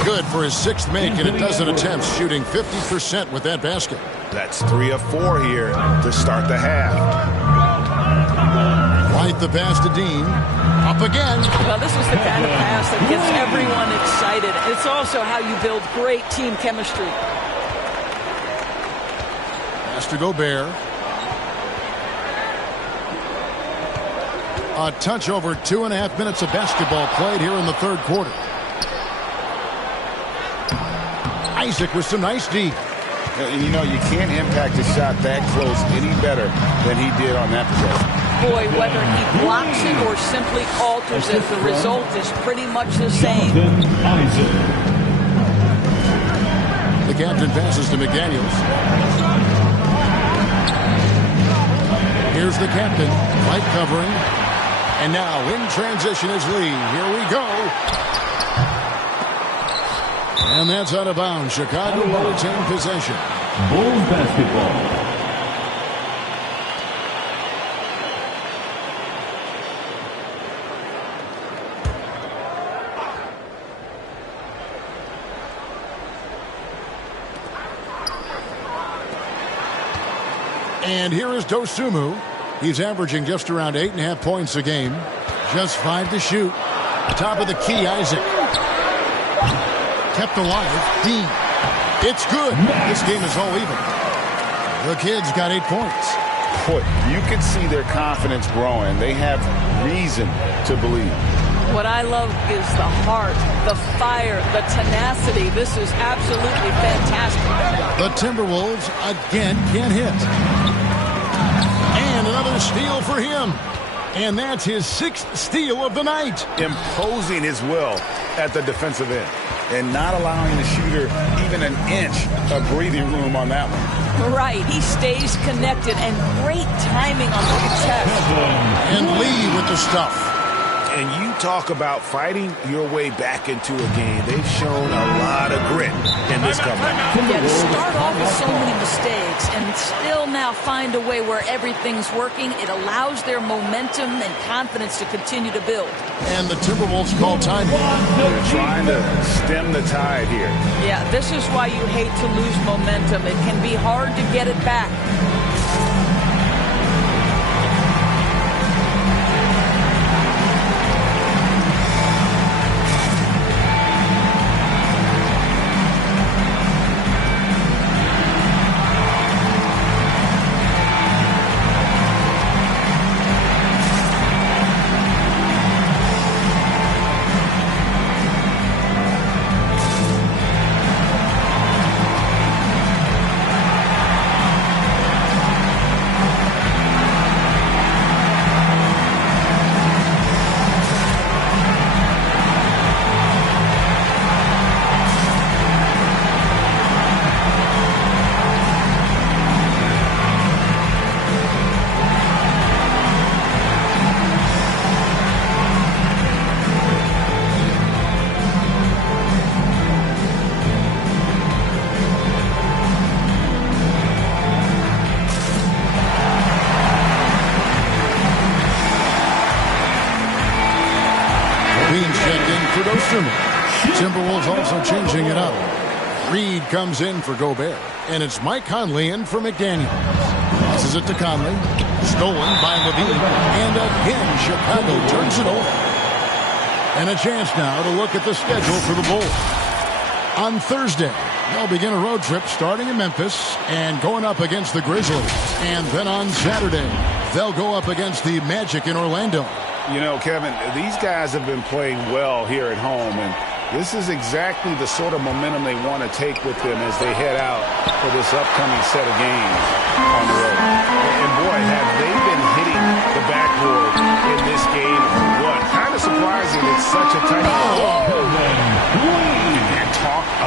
Good for his 6th make in a dozen attempts, shooting 50% with that basket. That's 3 of 4 here to start the half. White the pass to Dean. Up again. Well, this is the kind of pass that gets everyone excited. It's also how you build great team chemistry. Pass to Gobert. A touch over 2.5 minutes of basketball played here in the third quarter. Isaac with some nice D. You know, you can't impact a shot that close any better than he did on that possession. Boy, whether he blocks it or simply alters it, the result is pretty much the same. The captain passes to McDaniels. Here's the captain, light covering. And now in transition is Lee. Here we go. And that's out of bounds. Chicago will retain possession. Bulls basketball. And here is Dosunmu. He's averaging just around 8.5 points a game. Just 5 to shoot. Top of the key, Isaac. Kept alive. Dean. It's good. This game is all even. The kids got 8 points. Boy, you can see their confidence growing. They have reason to believe. What I love is the heart, the fire, the tenacity. This is absolutely fantastic. The Timberwolves again can't hit. And another steal for him. And that's his 6th steal of the night. Imposing his will at the defensive end and not allowing the shooter even an inch of breathing room on that one. Right. He stays connected and great timing on the contest. And Lee with the stuff. And you talk about fighting your way back into a game. They've shown a lot of grit in this comeback. Yeah, to start off with so many mistakes and still now find a way where everything's working, it allows their momentum and confidence to continue to build. And the Timberwolves call time. They're trying to stem the tide here. Yeah, this is why you hate to lose momentum. It can be hard to get it back. Timberwolves also changing it up. Reed comes in for Gobert. And it's Mike Conley in for McDaniels. Passes it to Conley. Stolen by Levine. And again, Chicago turns it over. And a chance now to look at the schedule for the Bulls. On Thursday, they'll begin a road trip starting in Memphis and going up against the Grizzlies. And then on Saturday, they'll go up against the Magic in Orlando. You know, Kevin, these guys have been playing well here at home, and this is exactly the sort of momentum they want to take with them as they head out for this upcoming set of games on the road. And boy, have they been hitting the backboard in this game. What? Kind of surprising it's such a tight game.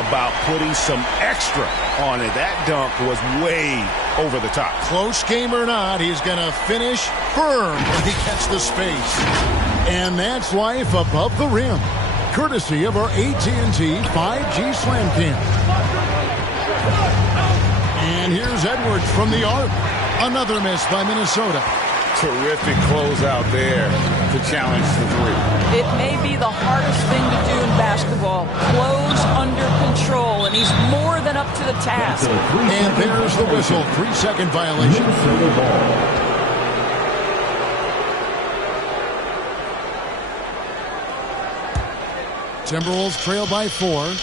about putting some extra on it. That dunk was way over the top. Close game or not, he's going to finish firm when he gets the space. And that's life above the rim, courtesy of our AT&T 5G Slam Cam. And here's Edwards from the arc. Another miss by Minnesota. Terrific closeout there to challenge the three. It may be the hardest thing to do in basketball. Close under control, and he's more than up to the task. And there's the whistle. 3-second violation. Timberwolves trail by 4.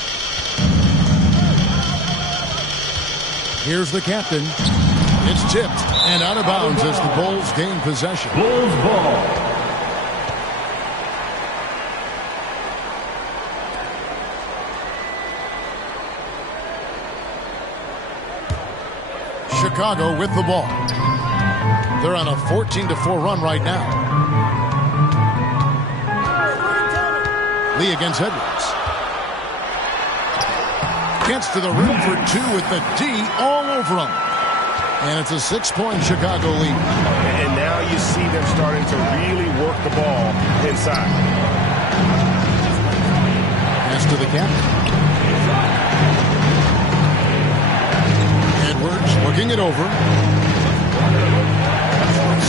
Here's the captain. It's tipped and out of bounds as the Bulls gain possession. Bulls ball. Chicago with the ball. They're on a 14-4 run right now. Lee against Edwards. Gets to the rim for 2 with the D all over him. And it's a 6-point Chicago lead. And now you see them starting to really work the ball inside. Pass to the captain. Edwards looking it over.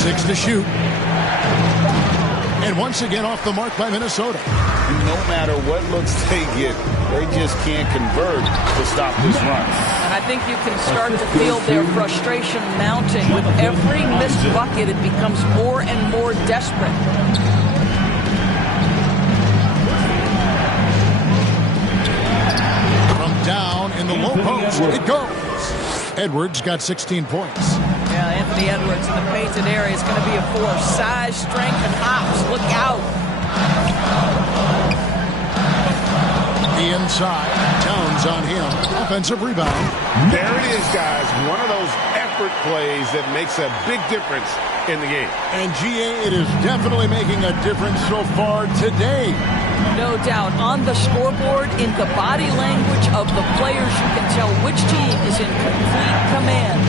6 to shoot. And once again off the mark by Minnesota. No matter what looks they get, they just can't convert to stop this run. And I think you can start to feel their frustration mounting. With every missed bucket, it becomes more and more desperate. From down in the low post, it goes. Edwards got 16 points. Yeah, Anthony Edwards in the painted area is going to be a force. Size, strength, and hops. Look out. The inside. Towns on him. Offensive rebound. There it is, guys. One of those effort plays that makes a big difference in the game. And GA, it is definitely making a difference so far today. No doubt. On the scoreboard, in the body language of the players, you can tell which team is in complete command.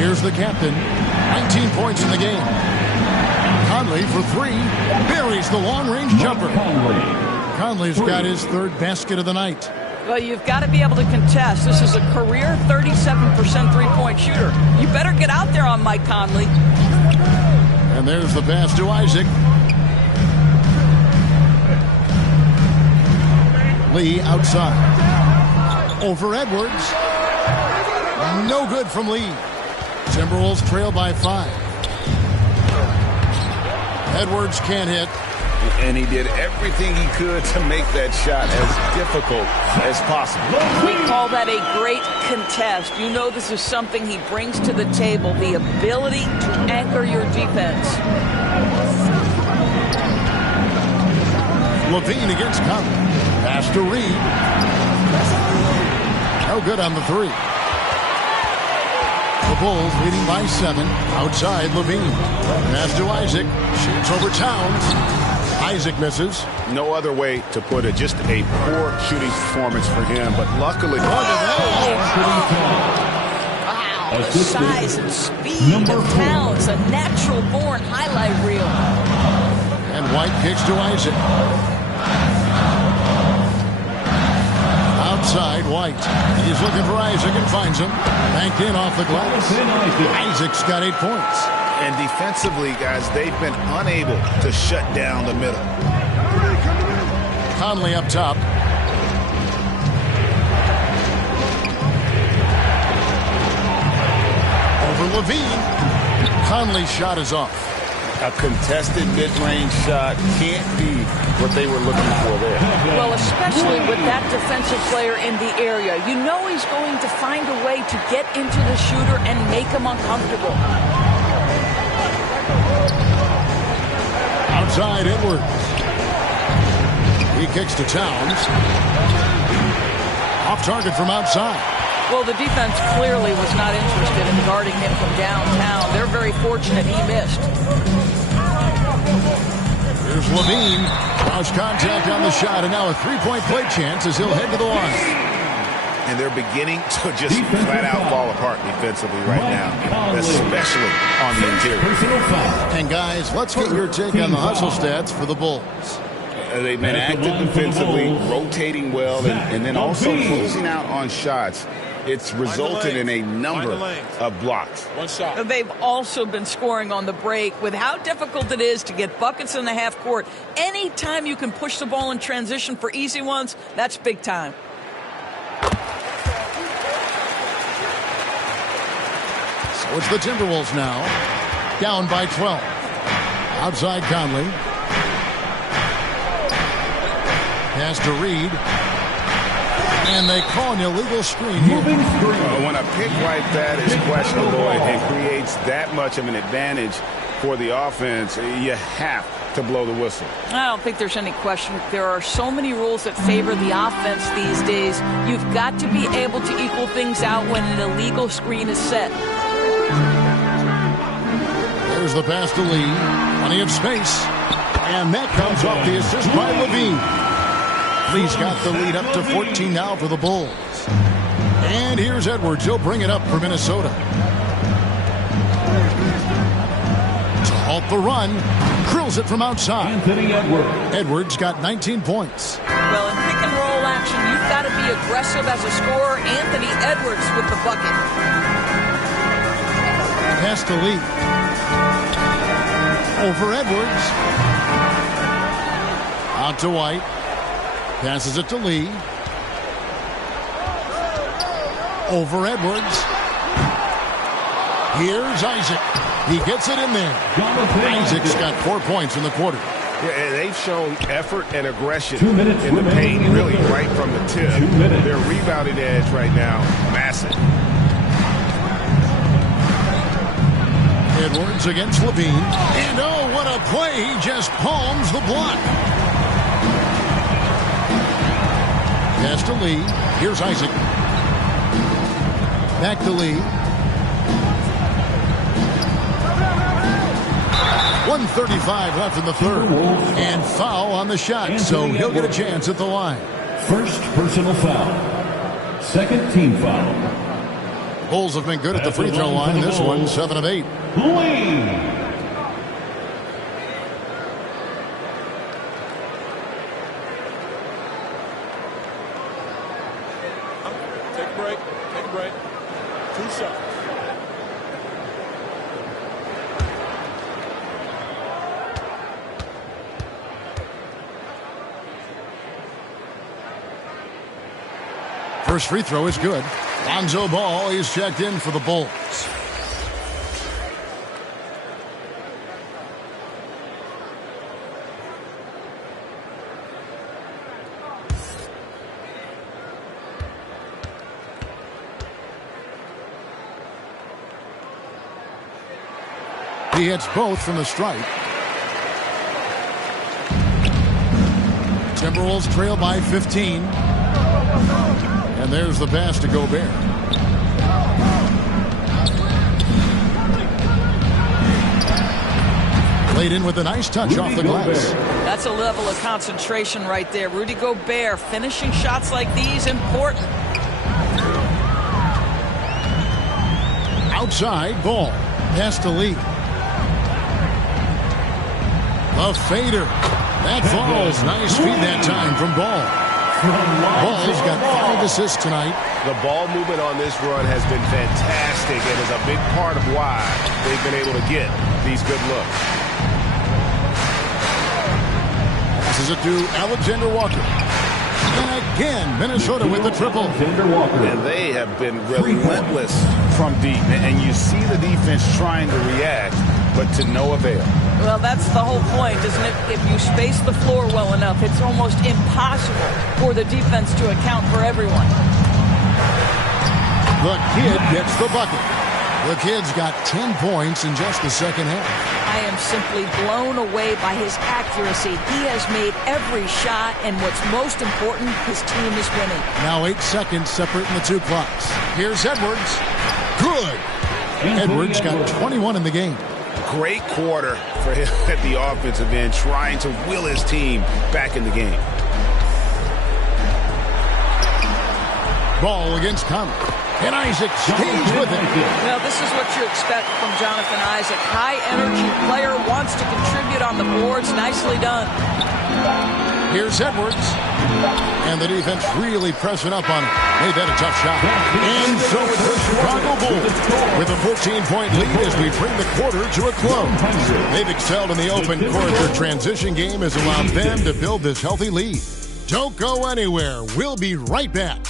Here's the captain. 19 points in the game. Conley for 3. Buries the long-range jumper. Conley's got his 3rd basket of the night. Well, you've got to be able to contest. This is a career 37% three-point shooter. You better get out there on Mike Conley. And there's the pass to Isaac. Lee outside. Over Edwards. No good from Lee. Timberwolves trail by 5. Edwards can't hit. And he did everything he could to make that shot as difficult as possible. We call that a great contest. You know this is something he brings to the table, the ability to anchor your defense. Levine against Conley. Pass to Reed. No good on the 3. The Bulls leading by 7. Outside, Levine. Pass to Isaac. Shoots over Towns. Isaac misses. No other way to put it. Just a poor shooting performance for him. But luckily... Wow. The size and speed of Towns. A natural-born highlight reel. And White kicks to Isaac. Outside, White. He's looking for Isaac and finds him. Banked in off the glass. Isaac's got 8 points. And defensively, guys, they've been unable to shut down the middle. Conley up top. Over Levine. Conley's shot is off. A contested mid-range shot can't be what they were looking for there. Well, especially with that defensive player in the area. You know he's going to find a way to get into the shooter and make him uncomfortable. Outside, Edwards. He kicks to Towns. Off target from outside. Well, the defense clearly was not interested in guarding him from downtown. They're very fortunate he missed. Here's Levine. Lost contact on the shot, and now a three-point play chance as he'll head to the line. And they're beginning to just flat-out fall apart defensively right now, especially on the interior. And, guys, let's get your take on the hustle stats for the Bulls. They've been active defensively, rotating well, and then also closing out on shots. It's resulted in a number of blocks. One shot. They've also been scoring on the break. With how difficult it is to get buckets in the half court, anytime you can push the ball in transition for easy ones, that's big time. So it's the Timberwolves now, down by 12. Outside Conley. Pass to Reed. And they call an illegal screen here. When a pick like that is questionable and creates that much of an advantage for the offense, you have to blow the whistle. I don't think there's any question. There are so many rules that favor the offense these days. You've got to be able to equal things out when an illegal screen is set. There's the pass to Lee. Plenty of space. And that comes off the assist by Levine. Lee's got the lead up to 14 now for the Bulls. And here's Edwards. He'll bring it up for Minnesota. To halt the run. Drills it from outside. Anthony Edwards. Edwards got 19 points. Well, in pick and roll action, you've got to be aggressive as a scorer. Anthony Edwards with the bucket. Pass to Lee. Over Edwards. Out to White. Passes it to Lee. Over Edwards. Here's Isaac. He gets it in there. Isaac's got 4 points in the quarter. Yeah, they've shown effort and aggression 2 minutes in the paint, remaining. really right from the tip. 2 minutes. Their rebounding edge right now, massive. Edwards against Levine. And oh, what a play. He just palms the block. Pass to Lee. Here's Isaac. Back to Lee. 1:35 left in the third. And foul on the shot, so he'll get a chance at the line. First personal foul. Second team foul. Bulls have been good at the free throw line. This one, 7 of 8. Lee. Take a break. Take a break. 2 seconds. First free throw is good. Lonzo Ball is checked in for the Bulls. He hits both from the stripe. Timberwolves trail by 15. And there's the pass to Gobert. Laid in with a nice touch off the glass. That's a level of concentration right there. Rudy Gobert finishing shots like these, important. Outside, Ball. Pass to Lee. A fader. That falls. Nice feed that time from Ball. Ball's got 5 assists tonight. The ball movement on this run has been fantastic and is a big part of why they've been able to get these good looks. Passes it to Alexander Walker. And again, Minnesota with the triple. And they have been relentless from deep. And you see the defense trying to react, but to no avail. Well, that's the whole point, isn't it? If you space the floor well enough, it's almost impossible for the defense to account for everyone. The kid gets the bucket. The kid's got 10 points in just the second half. I am simply blown away by his accuracy. He has made every shot, and what's most important, his team is winning. Now 8 seconds separating the 2 clocks. Here's Edwards. Good. Edwards got 21 in the game. Great quarter for him at the offensive end, trying to will his team back in the game. Ball against Conley. And Isaac stays with it. Well, this is what you expect from Jonathan Isaac. High-energy player, wants to contribute on the boards. Nicely done. Here's Edwards. And the defense really pressing up on it. Made that a tough shot. And so it's the Chicago Bulls with a 14-point lead as we bring the quarter to a close. They've excelled in the open court. Their transition game has allowed them to build this healthy lead. Don't go anywhere. We'll be right back.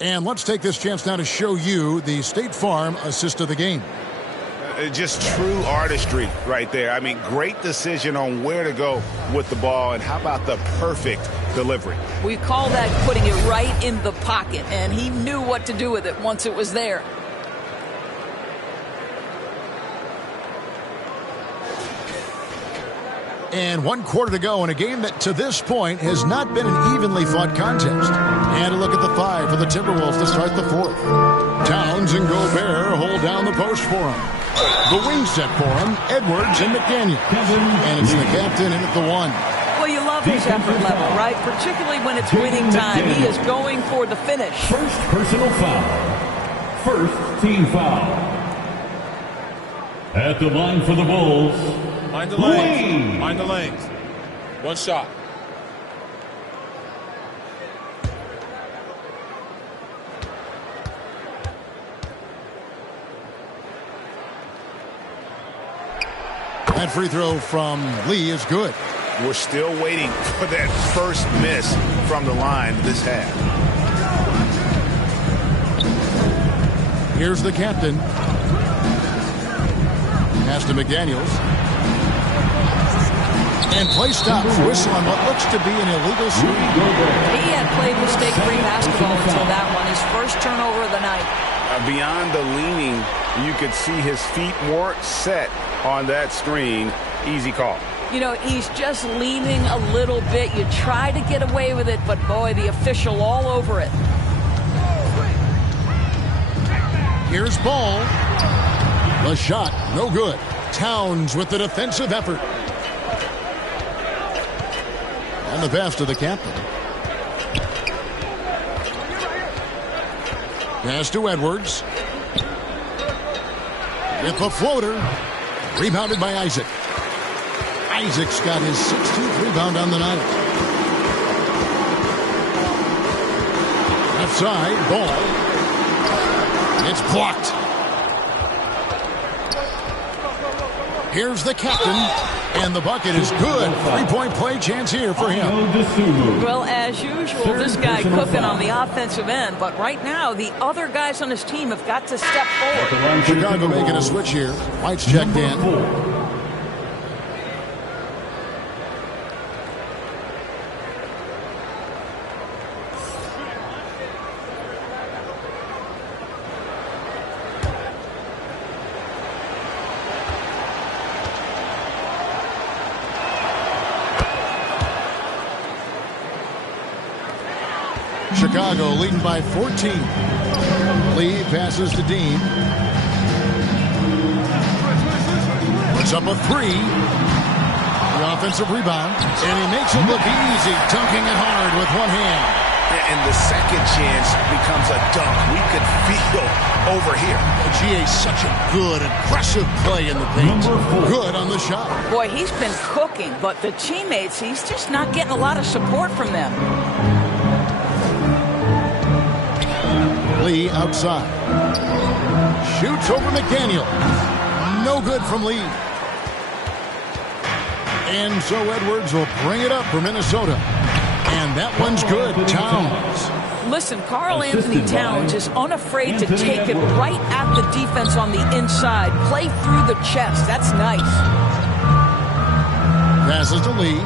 And let's take this chance now to show you the State Farm assist of the game. Just true artistry right there. I mean, great decision on where to go with the ball, and how about the perfect delivery? We call that putting it right in the pocket, and he knew what to do with it once it was there. And 1 quarter to go in a game that to this point has not been an evenly fought contest. And a look at the 5 for the Timberwolves to start the 4th. Towns and Gobert hold down the post for him. The wing set for him, Edwards and McDaniel. And it's the captain in at the 1. Well, you love his effort level, right? Particularly when it's winning time. He is going for the finish. First personal foul. First team foul. At the line for the Bulls. Mind the lanes. Mind the lanes. One shot. That free throw from Lee is good. We're still waiting for that first miss from the line this half. Here's the captain. Pass to McDaniels. And play stops. Whistle on what looks to be an illegal swing. He had played mistake-free basketball until that one. His first turnover of the night. Beyond the leaning, you could see his feet more set on that screen. Easy call. You know, he's just leaning a little bit. You try to get away with it, but boy, the official all over it. Here's Ball. The shot, no good. Towns with the defensive effort. And the pass to the captain. Pass to Edwards. With the floater. Rebounded by Isaac. Isaac's got his 16th rebound on the night. Left side, Ball. It's blocked. Here's the captain, and the bucket is good. 3-point play chance here for him. Well, as usual, this guy cooking on the offensive end, but right now, the other guys on his team have got to step forward. Chicago making a switch here. White's checked in. Chicago leading by 14. Lee passes to Dean. Puts up a 3. The offensive rebound. And he makes it look easy, dunking it hard with one hand. And the second chance becomes a dunk. We could feel over here. GA, such a good, aggressive play in the paint. Good on the shot. Boy, he's been cooking, but the teammates, he's just not getting a lot of support from them. Lee outside. Shoots over McDaniel. No good from Lee. And so Edwards will bring it up for Minnesota. And that one's good. Towns. Listen, Karl Anthony Towns is unafraid to take it right at the defense on the inside. Play through the chest. That's nice. Passes to Lee.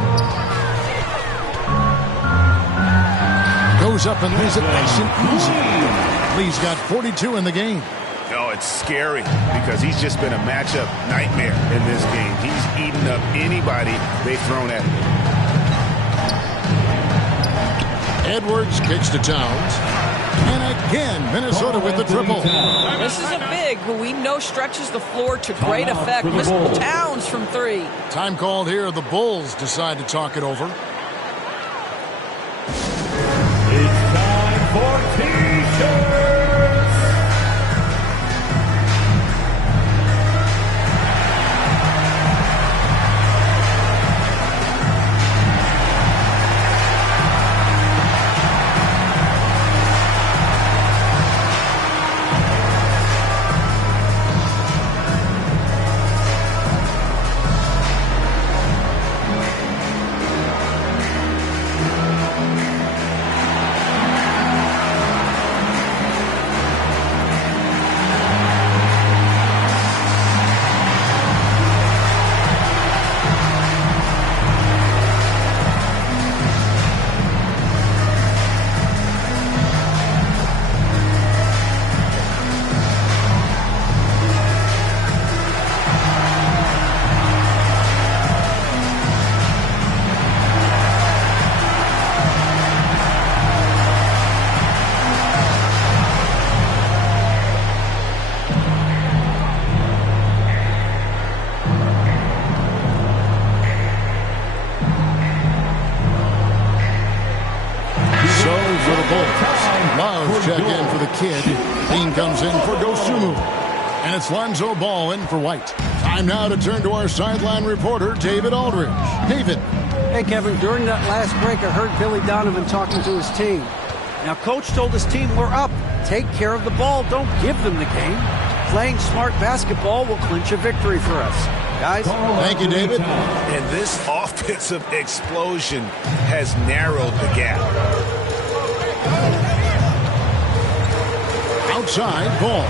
goes up and lays it nice and easy. Lee's got 42 in the game. Oh, it's scary because he's just been a matchup nightmare in this game. He's eaten up anybody they've thrown at him. Edwards kicks to Towns. And again, Minnesota with the triple. This is a big who we know stretches the floor to great effect. Mr. Towns from 3. Time called here. The Bulls decide to talk it over. It's time for T-shirts. Kid. Dean comes in for Dosunmu. And it's Lonzo Ball in for White. Time now to turn to our sideline reporter, David Aldridge. David. Hey, Kevin, during that last break, I heard Billy Donovan talking to his team. Now, Coach told his team, we're up. Take care of the ball. Don't give them the game. Playing smart basketball will clinch a victory for us. Guys. Thank you, David. And this offensive explosion has narrowed the gap. Outside, Ball.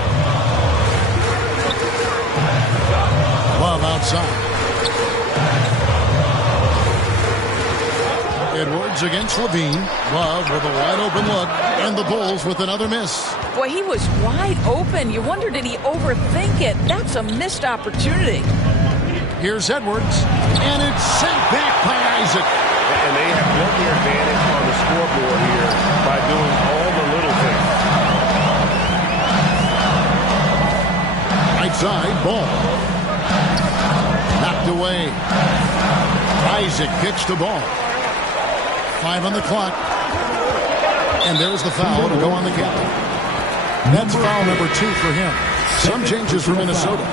Love outside. Edwards against Levine. Love with a wide open look. And the Bulls with another miss. Boy, he was wide open. You wonder, did he overthink it? That's a missed opportunity. Here's Edwards. And it's sent back by Isaac. And they have built their advantage on the scoreboard here by doing all the little things. Right side, Ball. Knocked away. Isaac kicks the ball. 5 on the clock. And there's the foul to go on the captain. That's foul number 2 for him. Some changes for Minnesota.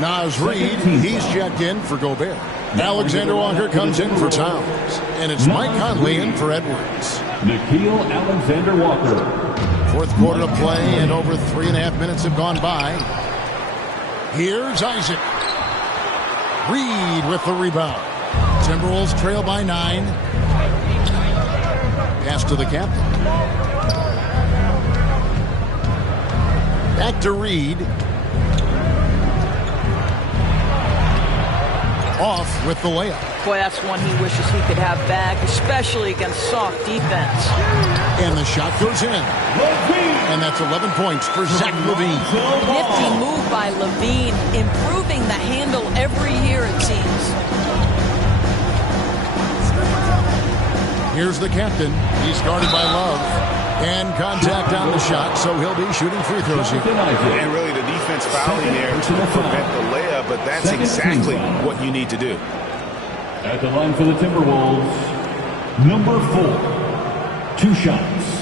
Naz Reid, he's checked in for Gobert. Alexander Walker comes in for Towns. And it's Mike Conley in for Edwards. Nickeil Alexander-Walker. Fourth quarter of play, and over 3.5 minutes have gone by. Here's Isaac. Reid with the rebound. Timberwolves trail by 9. Pass to the captain. Back to Reid. Off with the layup. Boy, that's one he wishes he could have back, especially against soft defense. And the shot goes in. And that's 11 points for Zach LaVine. Nifty move by LaVine, improving the handle every year, it seems. Here's the captain. He's guarded by Love. And contact on the shot, so he'll be shooting free throws here. And really the defense fouling there to prevent the layup, but that's exactly what you need to do. At the line for the Timberwolves, number 4, 2 shots.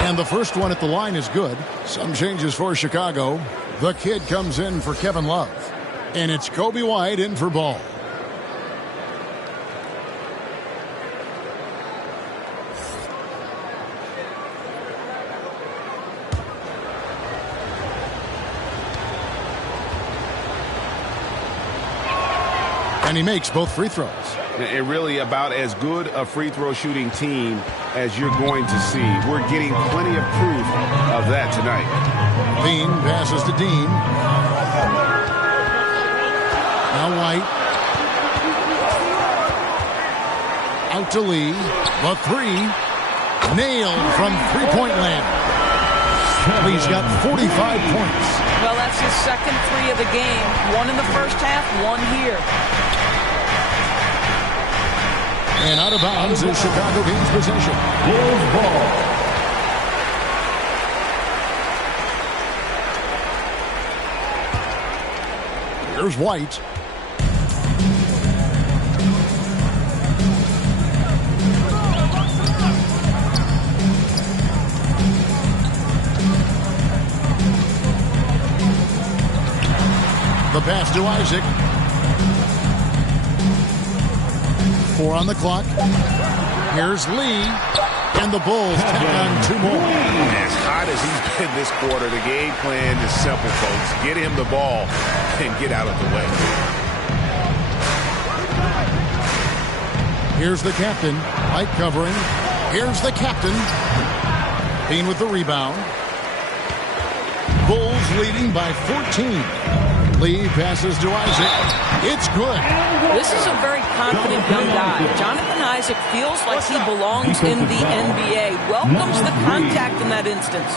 And the first one at the line is good. Some changes for Chicago. The kid comes in for Kevin Love. And it's Kobe White in for Ball. And he makes both free throws. And really about as good a free throw shooting team as you're going to see. We're getting plenty of proof of that tonight. Bean passes to Dean. Now White. Out to Lee. The three. Nailed from three-point land. Lee's got 45 points. Well, that's his second three of the game. One in the first half, one here. And out of bounds is Chicago Kings possession. Bulls ball. Here's White. The pass to Isaac. 4 on the clock. Here's Lee. And the Bulls tack on 2 more. As hot as he's been this quarter, the game plan is simple, folks. Get him the ball and get out of the way. Here's the captain. White covering. Here's the captain. Bean with the rebound. Bulls leading by 14. Lee passes to Isaac. It's good. This is a very confident young guy. Jonathan Isaac feels like he belongs in the NBA. Welcomes the contact in that instance.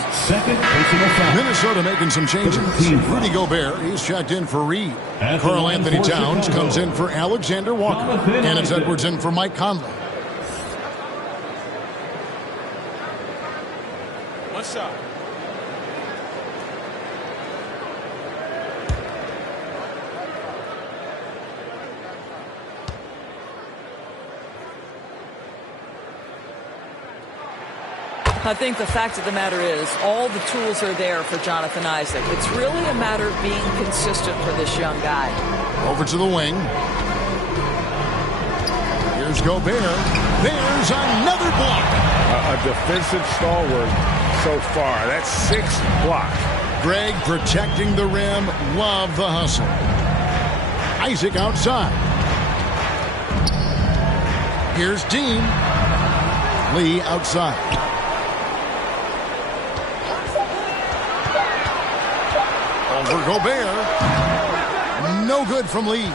Minnesota making some changes. Rudy Gobert, he's checked in for Reed. Karl Anthony Towns comes in for Alexander Walker. And it's Edwards in for Mike Conley. What's up? I think the fact of the matter is all the tools are there for Jonathan Isaac. It's really a matter of being consistent for this young guy. Over to the wing. Here's Gobert. There's another block. A defensive stalwart so far. That's 6 blocks. Greg protecting the rim. Love the hustle. Isaac outside. Here's Dean. Lee outside. Over Gobert. No good from Lee.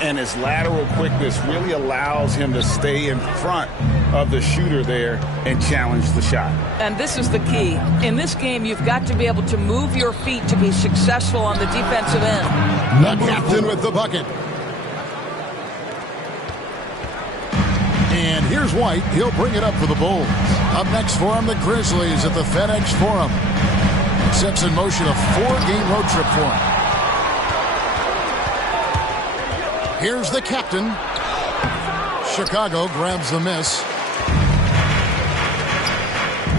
And his lateral quickness really allows him to stay in front of the shooter there and challenge the shot. And this is the key. In this game, you've got to be able to move your feet to be successful on the defensive end. The captain with the bucket. And here's White. He'll bring it up for the Bulls. Up next for him, the Grizzlies at the FedEx Forum. Sets in motion a 4-game road trip for him. Here's the captain. Chicago grabs the miss.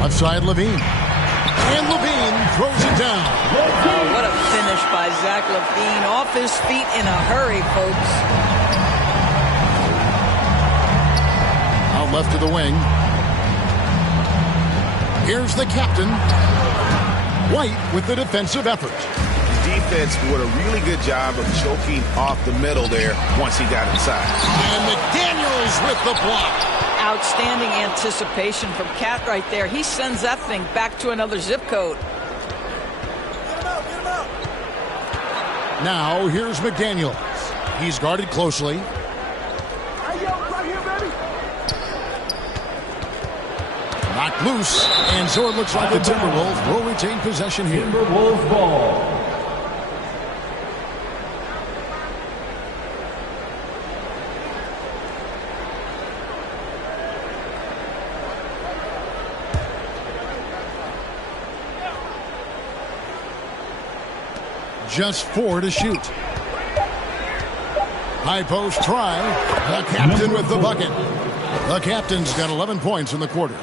Left side, LaVine. And LaVine throws it down. Oh, what a finish by Zach LaVine. Off his feet in a hurry, folks. Out left to the wing. Here's the captain. White with the defensive effort. Defense did a really good job of choking off the middle there once he got inside. And McDaniels with the block. Outstanding anticipation from Cat right there. He sends that thing back to another zip code. Now here's McDaniels. He's guarded closely. Knocked loose, and so it looks like the Timberwolves will retain possession here. Timberwolves ball. Just 4 to shoot. High post try. The captain with the bucket. The captain's got 11 points in the quarter.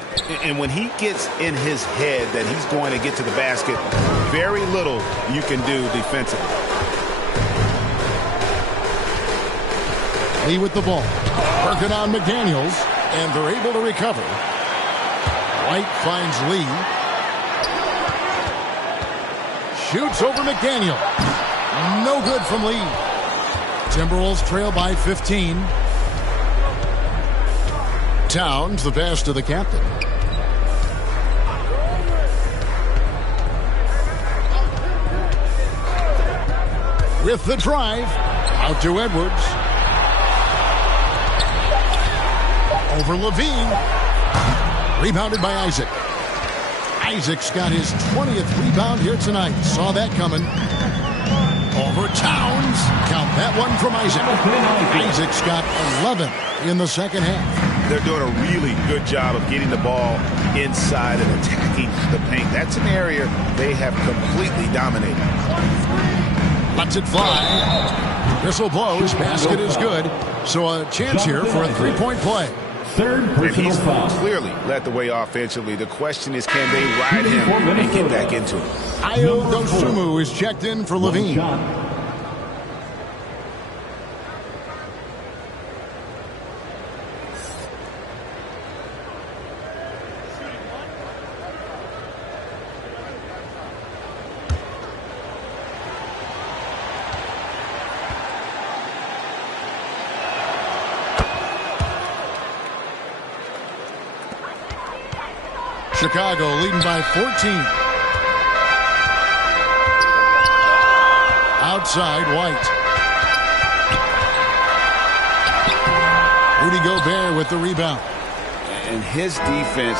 And when he gets in his head that he's going to get to the basket, very little you can do defensively. Lee with the ball. Working on McDaniels, and they're able to recover. White finds Lee. Shoots over McDaniel. No good from Lee. Timberwolves trail by 15. Towns, the pass to the captain. with the drive. Out to Edwards. Over Levine. Rebounded by Isaac. Isaac's got his 20th rebound here tonight. Saw that coming. Over Towns. Count that one from Isaac. Isaac's got 11 in the second half. They're doing a really good job of getting the ball inside and attacking the paint. That's an area they have completely dominated. Lets it fly. Whistle blows. Basket is good. So a chance here for a three-point play. Third personal foul. Clearly led the way offensively. The question is, can they ride him and get back into it? Ayo Dosunmu is checked in for Levine. Chicago leading by 14. Outside, White. Rudy Gobert with the rebound. And his defense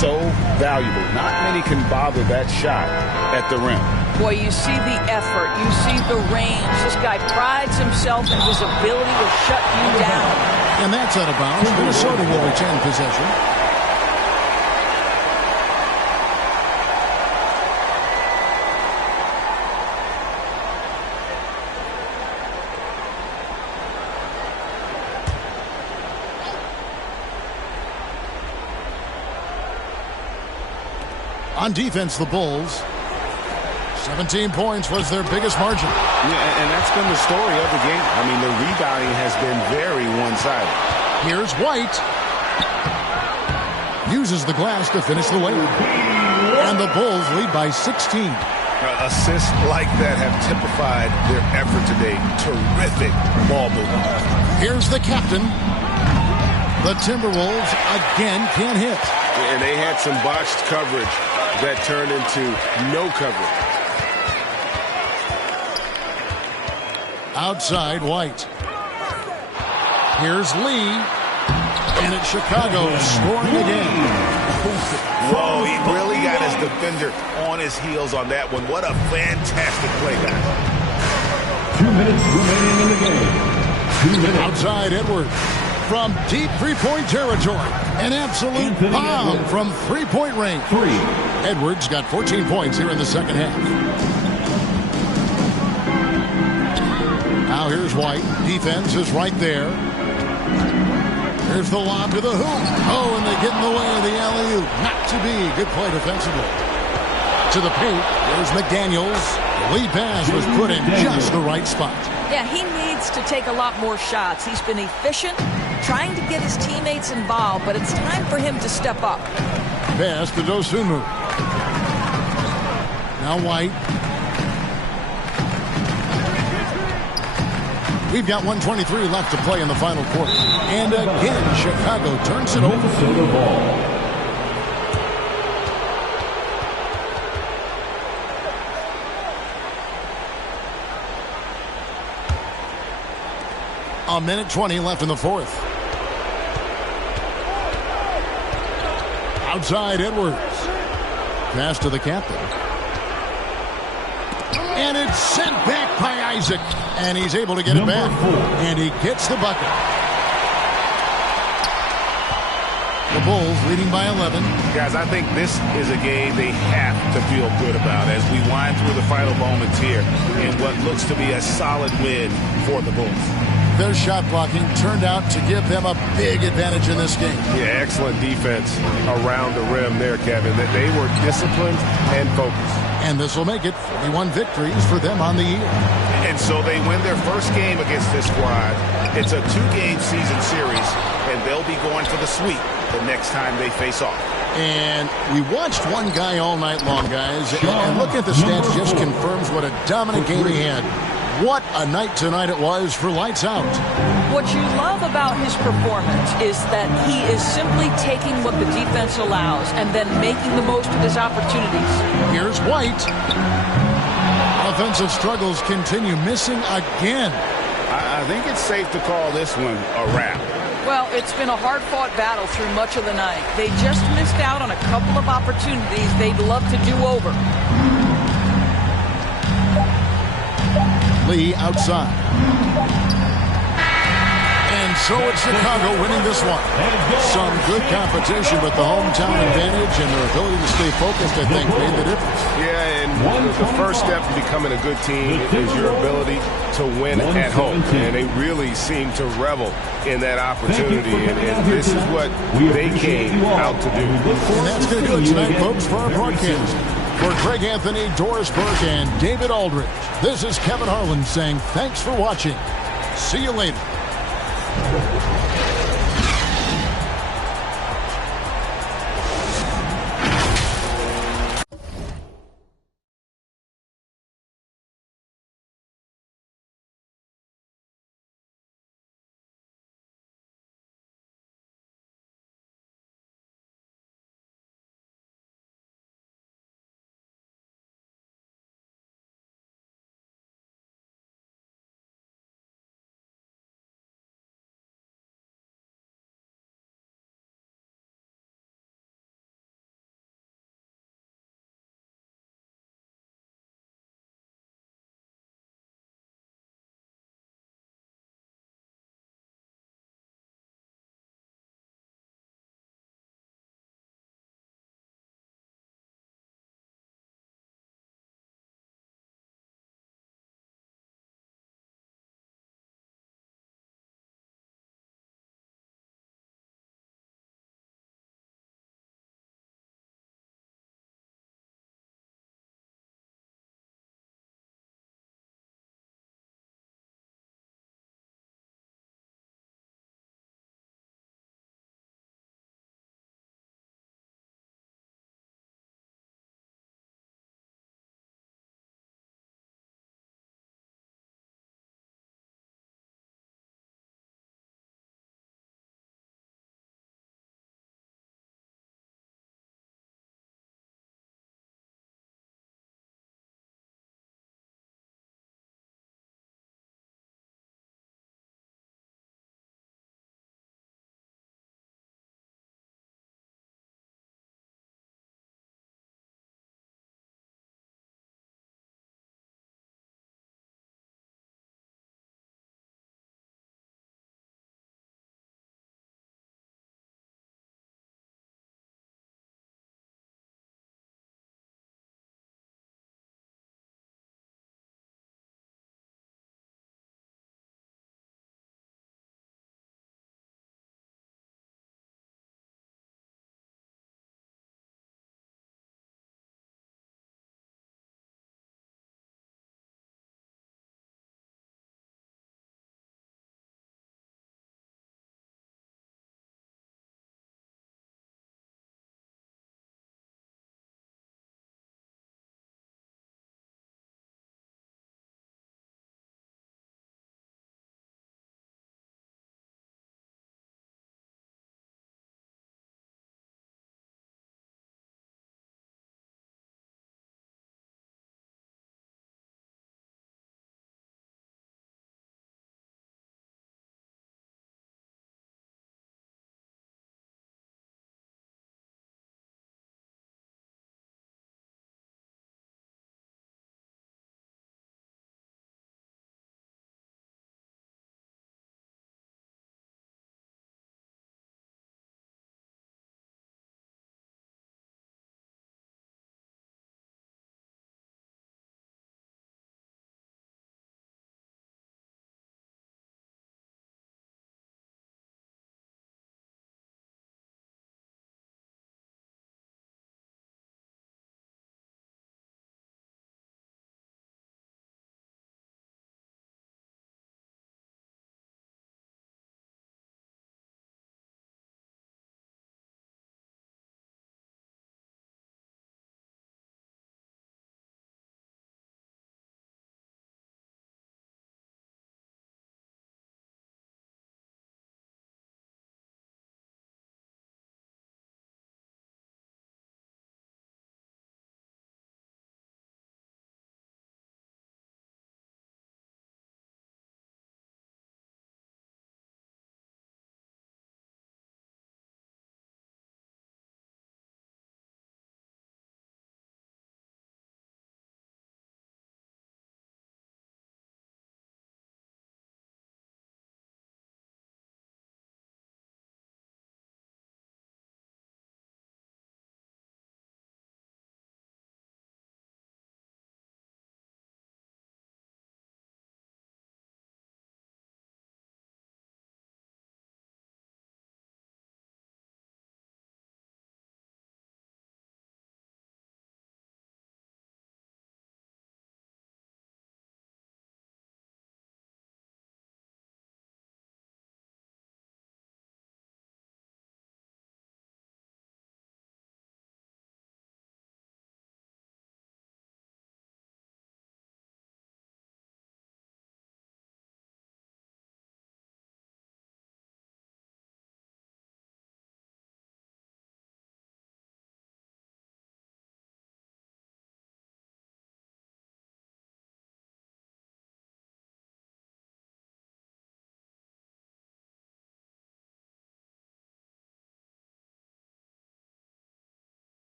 so valuable. Not many can bother that shot at the rim. Boy, you see the effort. You see the range. This guy prides himself in his ability to shut you down. And that's out of bounds. Minnesota will retain possession. On defense, the Bulls. 17 points was their biggest margin. Yeah, and that's been the story of the game. I mean, the rebounding has been very one-sided. Here's White. Uses the glass to finish the layup. And the Bulls lead by 16. Assists like that have typified their effort today. Terrific ball movement. Here's the captain. The Timberwolves again can't hit. And they had some botched coverage that turned into no coverage. Outside, White. Here's Lee. And it's Chicago scoring again. Whoa, he really got his defender on his heels on that one. What a fantastic play, guys. 2 minutes remaining in the game. 2 minutes. Outside, Edwards. From deep three-point territory. An absolute bomb from three-point range. Edwards got 14 points here in the second half. Now here's White. Defense is right there. Here's the lob to the hoop. Oh, and they get in the way of the alley-oop. Not to be. Good play defensively. To the paint. There's McDaniels. The lead pass was put in just the right spot. Yeah, he needs to take a lot more shots. He's been efficient, trying to get his teammates involved, but it's time for him to step up. Pass to Dosunmu. Now White. We've got 1:23 left to play in the final quarter. And again, Chicago turns it over. A minute 20 left in the fourth. Outside, Edwards. Pass to the captain. And it's sent back by Isaac. And he's able to get it back. And he gets the bucket. The Bulls leading by 11. Guys, I think this is a game they have to feel good about as we wind through the final moments here in what looks to be a solid win for the Bulls. Their shot blocking turned out to give them a big advantage in this game. Yeah, excellent defense around the rim there, Kevin. That they were disciplined and focused. And this will make it 41 victories for them on the year. And so they win their first game against this squad. It's a 2-game season series, and they'll be going for the sweep the next time they face off. And we watched one guy all night long, guys. And looking at the stats just confirms what a dominant game he had. What a night tonight it was for Lights Out. What you love about his performance is that he is simply taking what the defense allows and then making the most of his opportunities. Here's White. A offensive struggles continue, missing again. I think it's safe to call this one a wrap. Well, it's been a hard-fought battle through much of the night. They just missed out on a couple of opportunities they'd love to do over. Lee outside. And so it's Chicago winning this one. Some good competition, but the hometown advantage and their ability to stay focused, I think, made the difference. Yeah, and the first step to becoming a good team is your ability to win at home. And they really seem to revel in that opportunity. And this is what they came out to do. And that's going to do it tonight, folks, for our broadcast. For Greg Anthony, Doris Burke, and David Aldridge, this is Kevin Harlan saying thanks for watching. See you later.